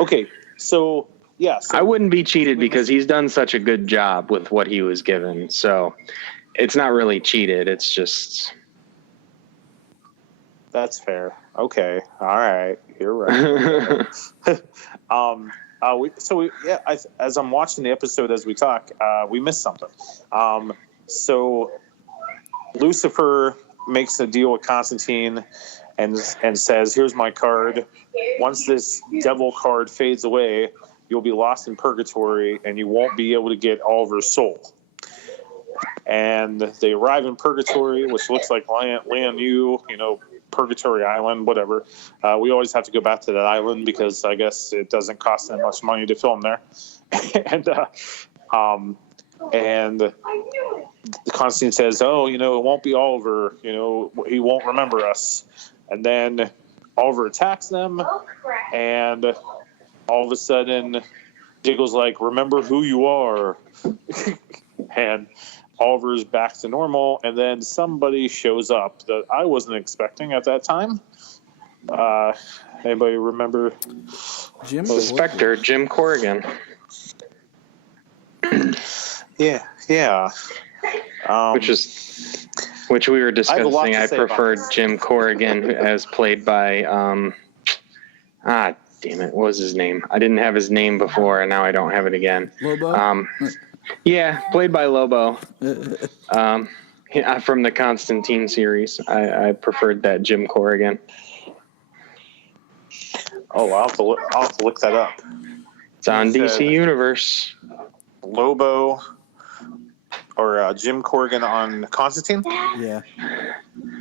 okay. So, yeah. So I wouldn't be cheated because he's done such a good job with what he was given. So it's not really cheated. It's just. That's fair. Okay. All right. You're right. As I'm watching the episode as we talk, we missed something. So Lucifer makes a deal with Constantine and says, here's my card. Once this devil card fades away, you'll be lost in purgatory and you won't be able to get Oliver's soul. And they arrive in purgatory, which looks like Land U, Purgatory Island, whatever. We always have to go back to that island because I guess it doesn't cost that much money to film there. And Constantine says, it won't be Oliver, he won't remember us. And then Oliver attacks them, and all of a sudden Diggle's like, remember who you are. And Oliver's back to normal, and then somebody shows up that I wasn't expecting at that time. Anybody remember? Spectre, Jim Corrigan. Yeah. Which we were discussing. I preferred Jim Corrigan as played by damn it, what was his name? I didn't have his name before, and now I don't have it again. Lobo? Yeah, played by Lobo. From the Constantine series. I preferred that Jim Corrigan. Oh, I'll have to look that up. It's on DC Universe. Lobo or Jim Corrigan on Constantine? Yeah.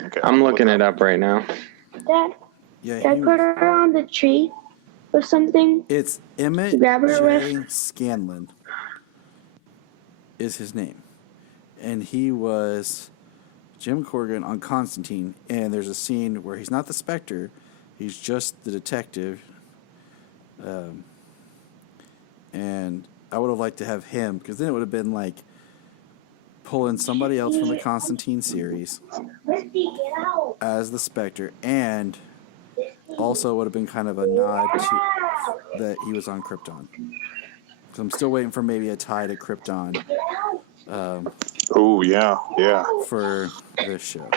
Okay. I'm looking it up right now. Dad, Yeah. can I put her on the tree or something? It's Emmett Grab her J. with- Scanlon is his name. And he was Jim Corrigan on Constantine. And there's a scene where he's not the Spectre. He's just the detective. And I would have liked to have him, because then it would have been like pulling somebody else from the Constantine series as the Spectre, and also would have been kind of a nod to that he was on Krypton. So I'm still waiting for maybe a tie to Krypton. Oh yeah. For this show.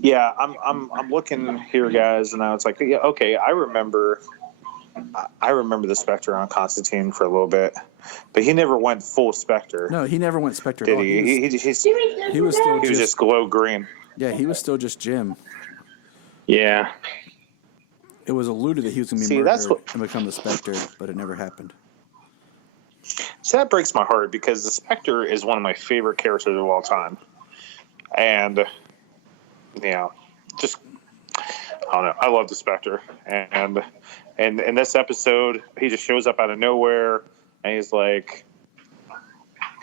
Yeah, I'm looking here, guys, and I was like, yeah, okay, I remember the Spectre on Constantine for a little bit, but he never went full Spectre. No, he never went Spectre at Did all. he? He was still just glow green. Yeah, he was still just Jim. Yeah. It was alluded that he was going to be murdered and become the Spectre, but it never happened. So that breaks my heart, because the Spectre is one of my favorite characters of all time. And, just, I don't know. I love the Spectre. And in this episode, he just shows up out of nowhere, and he's like,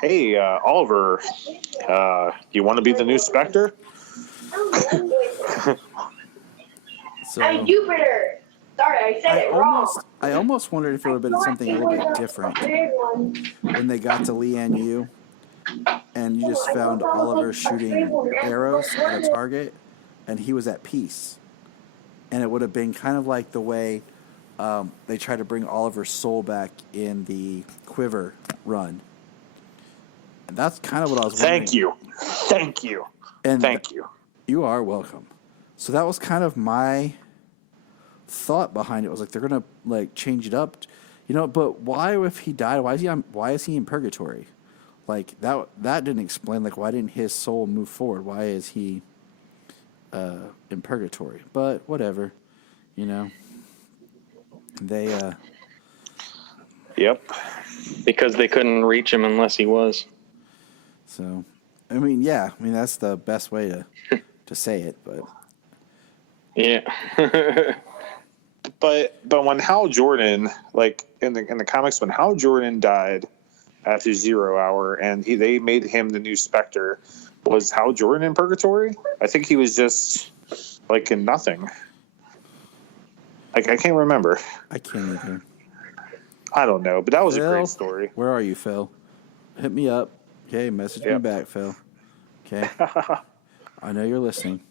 hey, Oliver, you want to be the new Spectre? So I'm Jupiter. Sorry, I said it wrong. I almost wondered if it would have been something a little bit different when they got to Lian Yu and you just found Oliver shooting arrows at a target and he was at peace. And it would have been kind of like the way they tried to bring Oliver's soul back in the Quiver run. And that's kind of what I was wondering. Thank you. And Thank you. You are welcome. So that was kind of my thought behind it. Was like they're gonna like change it up, But why, if he died, why is he in purgatory? Like that didn't explain. Like why didn't his soul move forward? Why is he in purgatory? But whatever, They. Yep. Because they couldn't reach him unless he was. So, that's the best way to say it, but. Yeah. But when Hal Jordan, like in the comics, when Hal Jordan died after 0 Hour and they made him the new Spectre, was Hal Jordan in purgatory? I think he was just like in nothing. Like I can't remember. I can't either. I don't know, but that was Phil, a great story. Where are you, Phil? Hit me up. Okay, message me back, Phil. Okay. I know you're listening.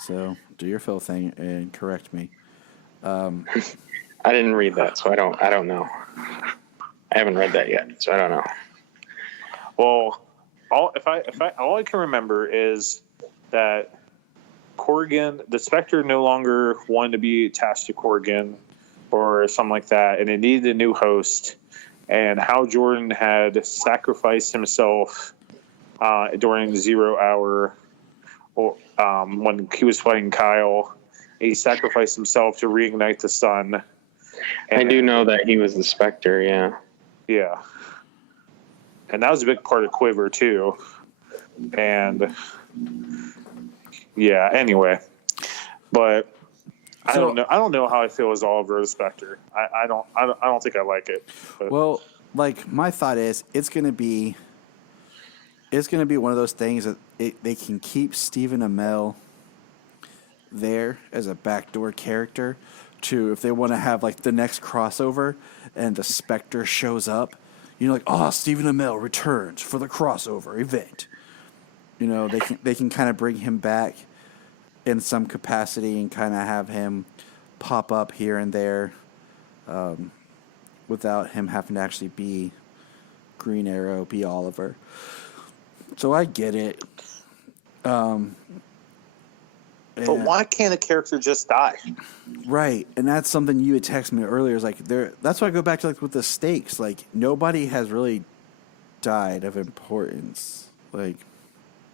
So do your Phil thing and correct me. I didn't read that, so I don't know. I haven't read that yet, so I don't know. Well, all I can remember is that Corrigan, the Spectre, no longer wanted to be attached to Corrigan or something like that, and it needed a new host. And Hal Jordan had sacrificed himself during 0 Hour, when he was fighting Kyle. He sacrificed himself to reignite the sun. And I do know that he was the Spectre, yeah. Yeah. And that was a big part of Quiver, too. And, yeah, anyway. But I don't know how I feel as Oliver the Spectre. I don't think I like it. But. Well, like my thought is it's gonna be one of those things that they can keep Stephen Amell there as a backdoor character to if they want to have like the next crossover and the Spectre shows up, Stephen Amell returns for the crossover event. They can kind of bring him back in some capacity and kind of have him pop up here and there without him having to actually be Green Arrow, be Oliver. So I get it. But why can't a character just die? Right, and that's something you had texted me earlier. Is like that's why I go back to like with the stakes. Like nobody has really died of importance. Like,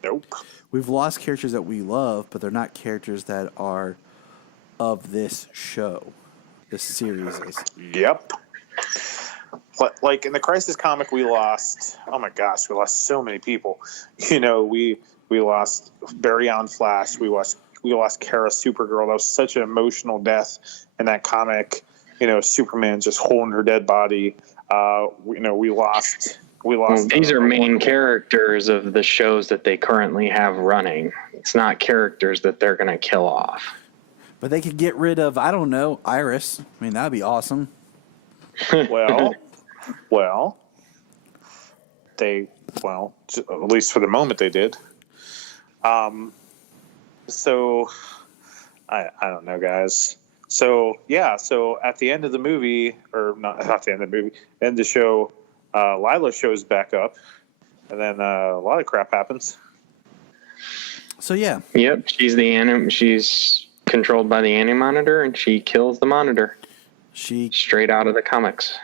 nope. We've lost characters that we love, but they're not characters that are of this show, this series. Yep. But like in the Crisis comic, we lost. Oh my gosh, we lost so many people. We lost Barry on Flash. We lost Kara Supergirl. That was such an emotional death in that comic. Superman just holding her dead body. We lost. These are main characters of the shows that they currently have running. It's not characters that they're going to kill off. But they could get rid of, I don't know, Iris. I mean, that'd be awesome. Well, at least for the moment they did. So I don't know, guys. So at the end of the movie, or not the end of the movie, end of the show, Lila shows back up, and then a lot of crap happens. So yeah. Yep, she's controlled by the Anti-Monitor, and she kills the Monitor. She straight out of the comics.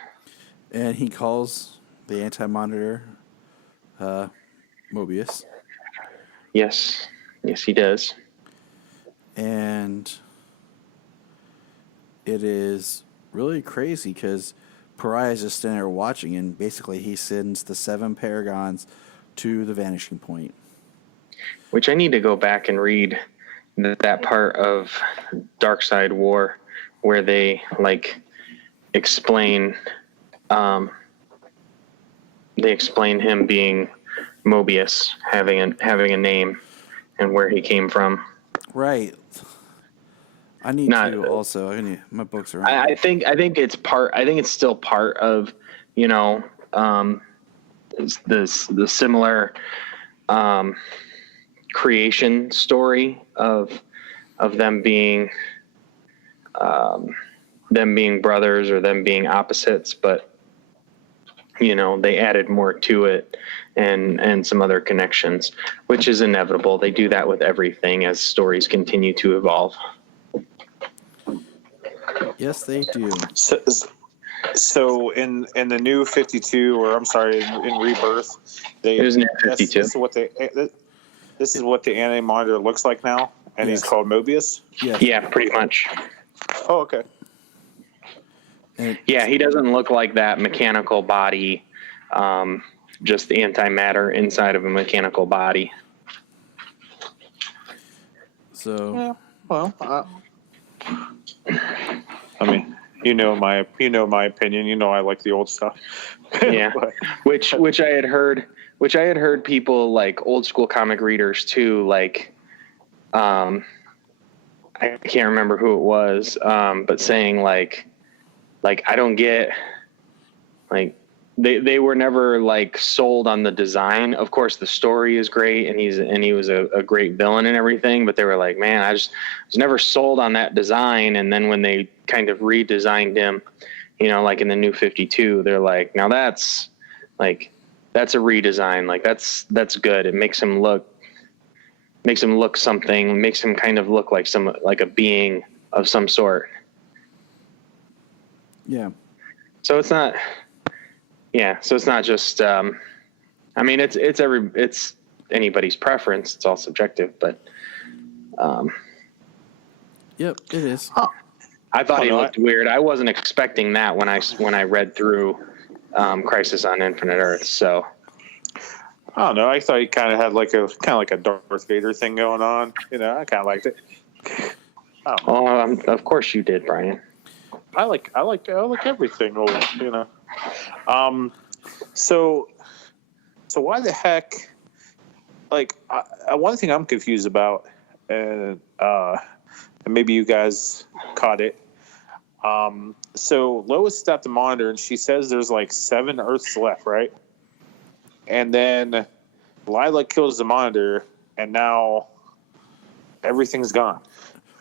And he calls the Anti-Monitor Mobius. Yes, he does. And it is really crazy because Pariah's just standing there watching, and basically he sends the 7 Paragons to the Vanishing Point. Which I need to go back and read that part of Darkseid War where they explain they explain him being Mobius, having a name, and where he came from. Right. I need to also. My books are. I think it's part. I think it's still part of, the similar creation story of them being brothers or them being opposites, but they added more to it and some other connections, which is inevitable. They do that with everything as stories continue to evolve. Yes, they do. So in the new 52, or I'm sorry, in Rebirth, it was new 52. This is what the anime monitor looks like now, and he's called Mobius. Yes. Yeah, pretty much. Oh, okay. Yeah, he doesn't look like that mechanical body, just the antimatter inside of a mechanical body. So, yeah, well, I mean, my opinion. I like the old stuff. Yeah, which I had heard people like old school comic readers too, like, I can't remember who it was, but saying like I don't get, like, they were never like sold on the design. Of course, the story is great, and he was a great villain and everything. But they were like, man, I was never sold on that design. And then when they kind of redesigned him, like in the new 52, they're like, now that's a redesign. Like that's good. It makes him look something. Makes him kind of look like a being of some sort. Yeah. So it's not. Yeah. So it's not just. I mean, it's anybody's preference. It's all subjective, but. Yep, it is. I thought he looked weird. I wasn't expecting that when I read through Crisis on Infinite Earths. So. I don't know. I thought he kind of had like a Darth Vader thing going on. I kind of liked it. Of course you did, Bryan. I like everything old, So why the heck? Like, one thing I'm confused about, and maybe you guys caught it. So Lois is at the monitor, and she says there's like 7 Earths left, right? And then Lila kills the monitor, and now everything's gone.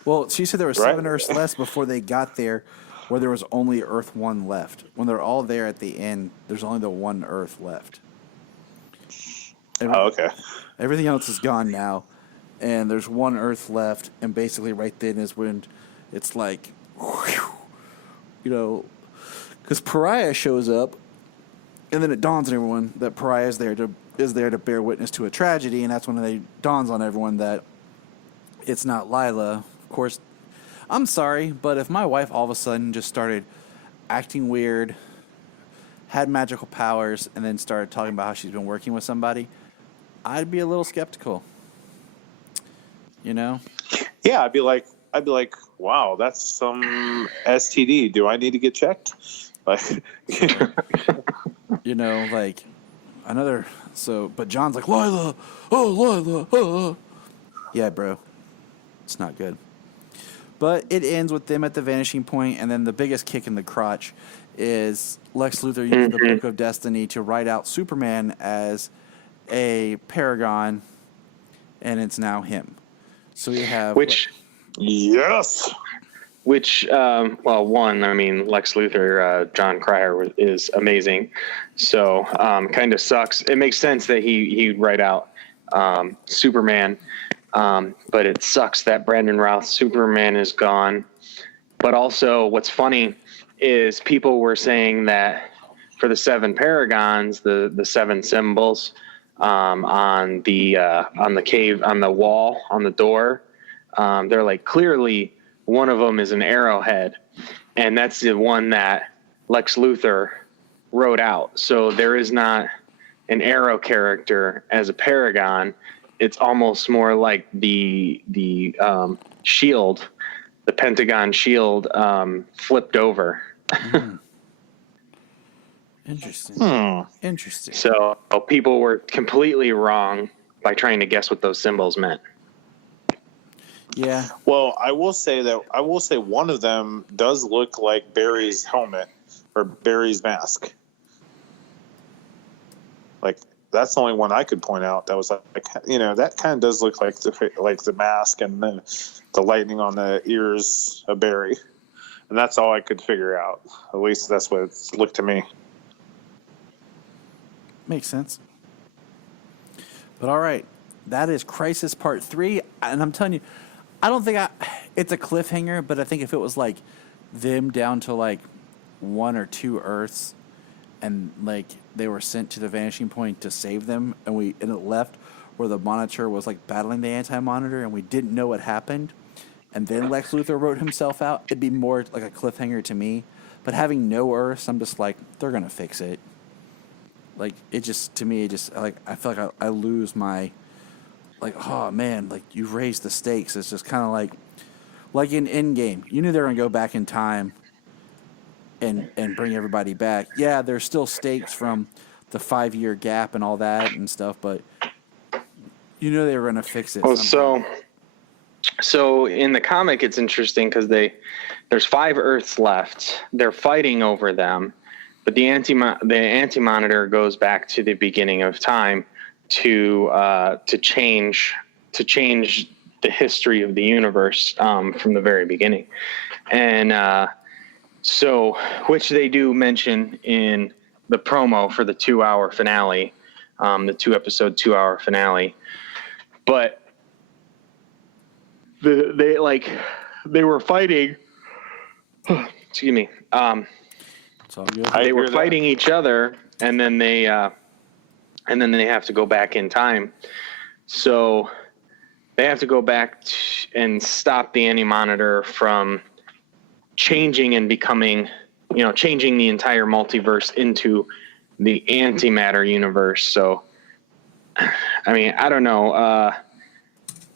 Well, she said there were 7 Earths left before they got there, where there was only Earth 1 left. When they're all there at the end, there's only the 1 Earth left. Okay. Everything else is gone now, and there's 1 Earth left, and basically right then is when it's like, because Pariah shows up, and then it dawns on everyone that Pariah is there to bear witness to a tragedy, and that's when it dawns on everyone that it's not Lila. Of course, I'm sorry, but if my wife all of a sudden just started acting weird, had magical powers, and then started talking about how she's been working with somebody, I'd be a little skeptical. Yeah, I'd be like, wow, that's some STD. Do I need to get checked? Like, like another. So, but John's like, Lila, oh Lila, yeah, bro, it's not good. But it ends with them at the vanishing point, and then the biggest kick in the crotch is Lex Luthor used the Book of Destiny to write out Superman as a paragon, and it's now him. So we have yes. Lex Luthor, John Cryer is amazing. So kind of sucks. It makes sense that he'd write out Superman. But it sucks that Brandon Routh's Superman is gone. But also what's funny is people were saying that for the 7 paragons, the 7 symbols on the cave, on the wall, on the door, they're like, clearly one of them is an arrowhead. And that's the one that Lex Luthor wrote out. So there is not an arrow character as a paragon. It's almost more like the shield, the Pentagon shield, flipped over. Interesting. Interesting. So people were completely wrong by trying to guess what those symbols meant. Yeah. Well, I will say one of them does look like Barry's helmet or Barry's mask. Like that's the only one I could point out that was like that kind of does look like the mask and then the lightning on the ears of Barry, and that's all I could figure out. At least that's what it looked to me. Makes sense. But all right, that is Crisis Part 3, and I'm telling you, I don't think it's a cliffhanger, but I think if it was like them down to like 1 or 2 Earths, and like they were sent to the vanishing point to save them, and it left where the Monitor was like battling the Anti-Monitor, and we didn't know what happened, and then Lex Luthor wrote himself out, it'd be more like a cliffhanger to me. But having no Earths, I'm just like, they're gonna fix it. Like it just to me, I feel like I lose my. Like, oh man, like you've raised the stakes. It's just kind of like in Endgame. You knew they were gonna go back in time and bring everybody back. Yeah, there's still stakes from the 5-year gap and all that and stuff, but you knew they were gonna fix it. Well, so in the comic, it's interesting because there's 5 Earths left. They're fighting over them, but the Anti-Monitor goes back to the beginning of time. To change the history of the universe from the very beginning, and so which they do mention in the promo for the 2-hour finale, the 2-episode 2-hour finale, but they were fighting. Excuse me. It's all good. They were fighting each other, and then they have to go back in time. So they have to go back and stop the Anti-Monitor from changing and becoming, changing the entire multiverse into the antimatter universe. So, I mean, I don't know.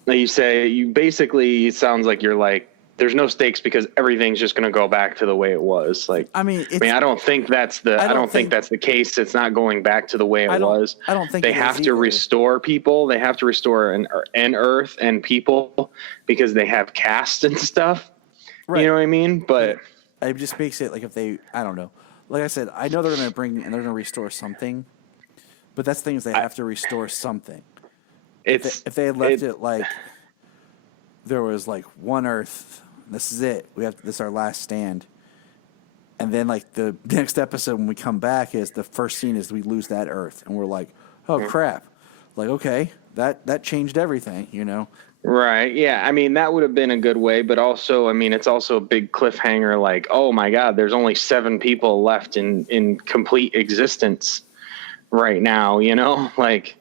Like you say, it sounds like you're like, there's no stakes because everything's just going to go back to the way it was. Like, I don't think that's the case. It's not going back to the way it was. I don't think they have to restore people. They have to restore an Earth and people because they have cast and stuff. Right. You know what I mean? But it just makes it like I don't know. Like I said, I know they're going to bring and they're going to restore something, but that's the thing is they have to restore something. If they had left it like there was like 1 Earth. This is it. This is our last stand. And then like the next episode when we come back is the first scene is we lose that Earth and we're like, oh crap. Like, okay, that changed everything, Right. Yeah. I mean, that would have been a good way, but also, I mean, it's also a big cliffhanger. Like, oh my God, there's only 7 people left in complete existence right now, like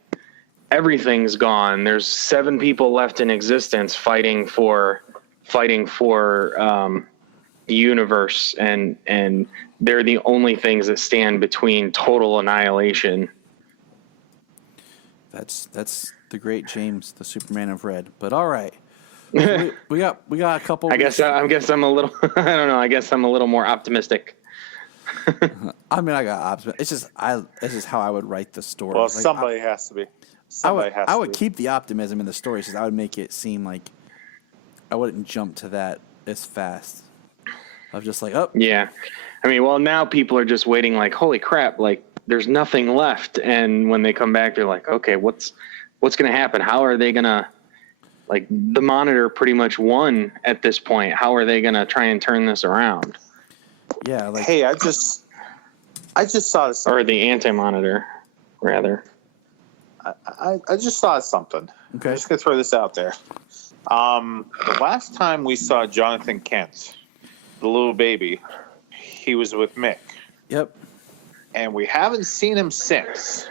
everything's gone. There's 7 people left in existence fighting for the universe, and they're the only things that stand between total annihilation. That's the great James, the Superman of Red. But all right, we got a couple. I guess I'm a little. I don't know. I guess I'm a little more optimistic. I mean, I got optimism. It's just how I would write the story. Well, like, somebody has to be. I would keep the optimism in the story because I would make it seem like I wouldn't jump to that as fast. I was just like, oh. Yeah. I mean, well, now people are just waiting like, holy crap, like there's nothing left. And when they come back, they're like, okay, what's going to happen? How are they going to, like, the Monitor pretty much won at this point. How are they going to try and turn this around? Yeah. Like, hey, I just saw this. Or the Anti-Monitor, rather. I just saw something. Okay. I'm just going to throw this out there. The last time we saw Jonathan Kent, the little baby, he was with Mick. Yep. And we haven't seen him since.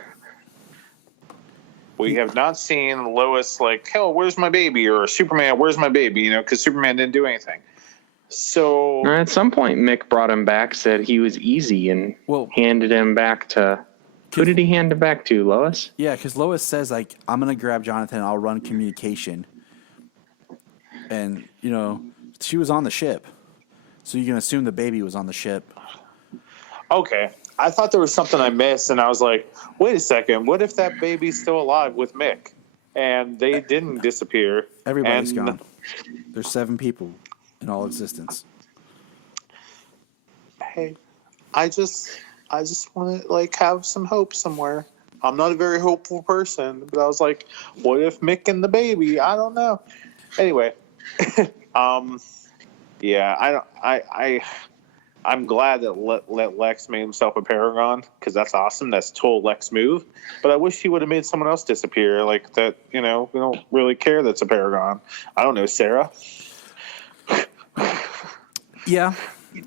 We have not seen Lois like, hell, where's my baby? Or Superman, where's my baby? Because Superman didn't do anything. So at some point, Mick brought him back, said he was easy, and handed him back to... Who did he hand it back to, Lois? Yeah, because Lois says, like, I'm going to grab Jonathan and I'll run communication. And, she was on the ship. So you can assume the baby was on the ship. Okay. I thought there was something I missed, and I was like, wait a second, what if that baby's still alive with Mick? And they didn't disappear. Everybody's gone. There's 7 people in all existence. Hey, I just want to like have some hope somewhere. I'm not a very hopeful person, but I was like, what if Mick and the baby? I don't know. Anyway, yeah, I'm glad that Lex made himself a Paragon, because that's awesome. That's a total Lex move. But I wish he would have made someone else disappear, like that. You know, we don't really care that's a Paragon. I don't know, Sarah. Yeah,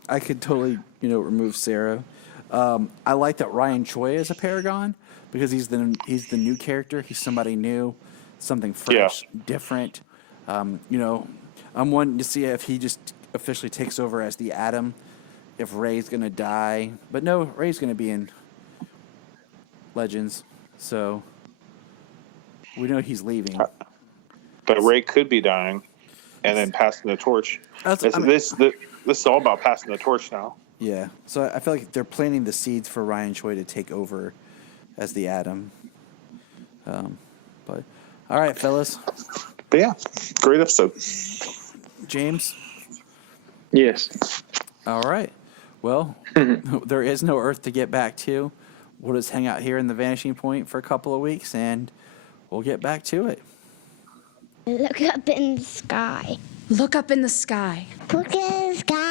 I could totally, remove Sarah. I like that Ryan Choi is a Paragon because he's the new character. He's somebody new, something fresh, different. I'm wanting to see if he just officially takes over as the Atom. If Ray's gonna die, but no, Ray's gonna be in Legends, so we know he's leaving. But Ray could be dying, and then passing the torch. This is all about passing the torch now. Yeah, so I feel like they're planting the seeds for Ryan Choi to take over as the Atom. But all right, fellas. But yeah, great episode. James? Yes. All right. Well, there is no Earth to get back to. We'll just hang out here in the Vanishing Point for a couple of weeks, and we'll get back to it. Look up in the sky. Look up in the sky. Look in the sky.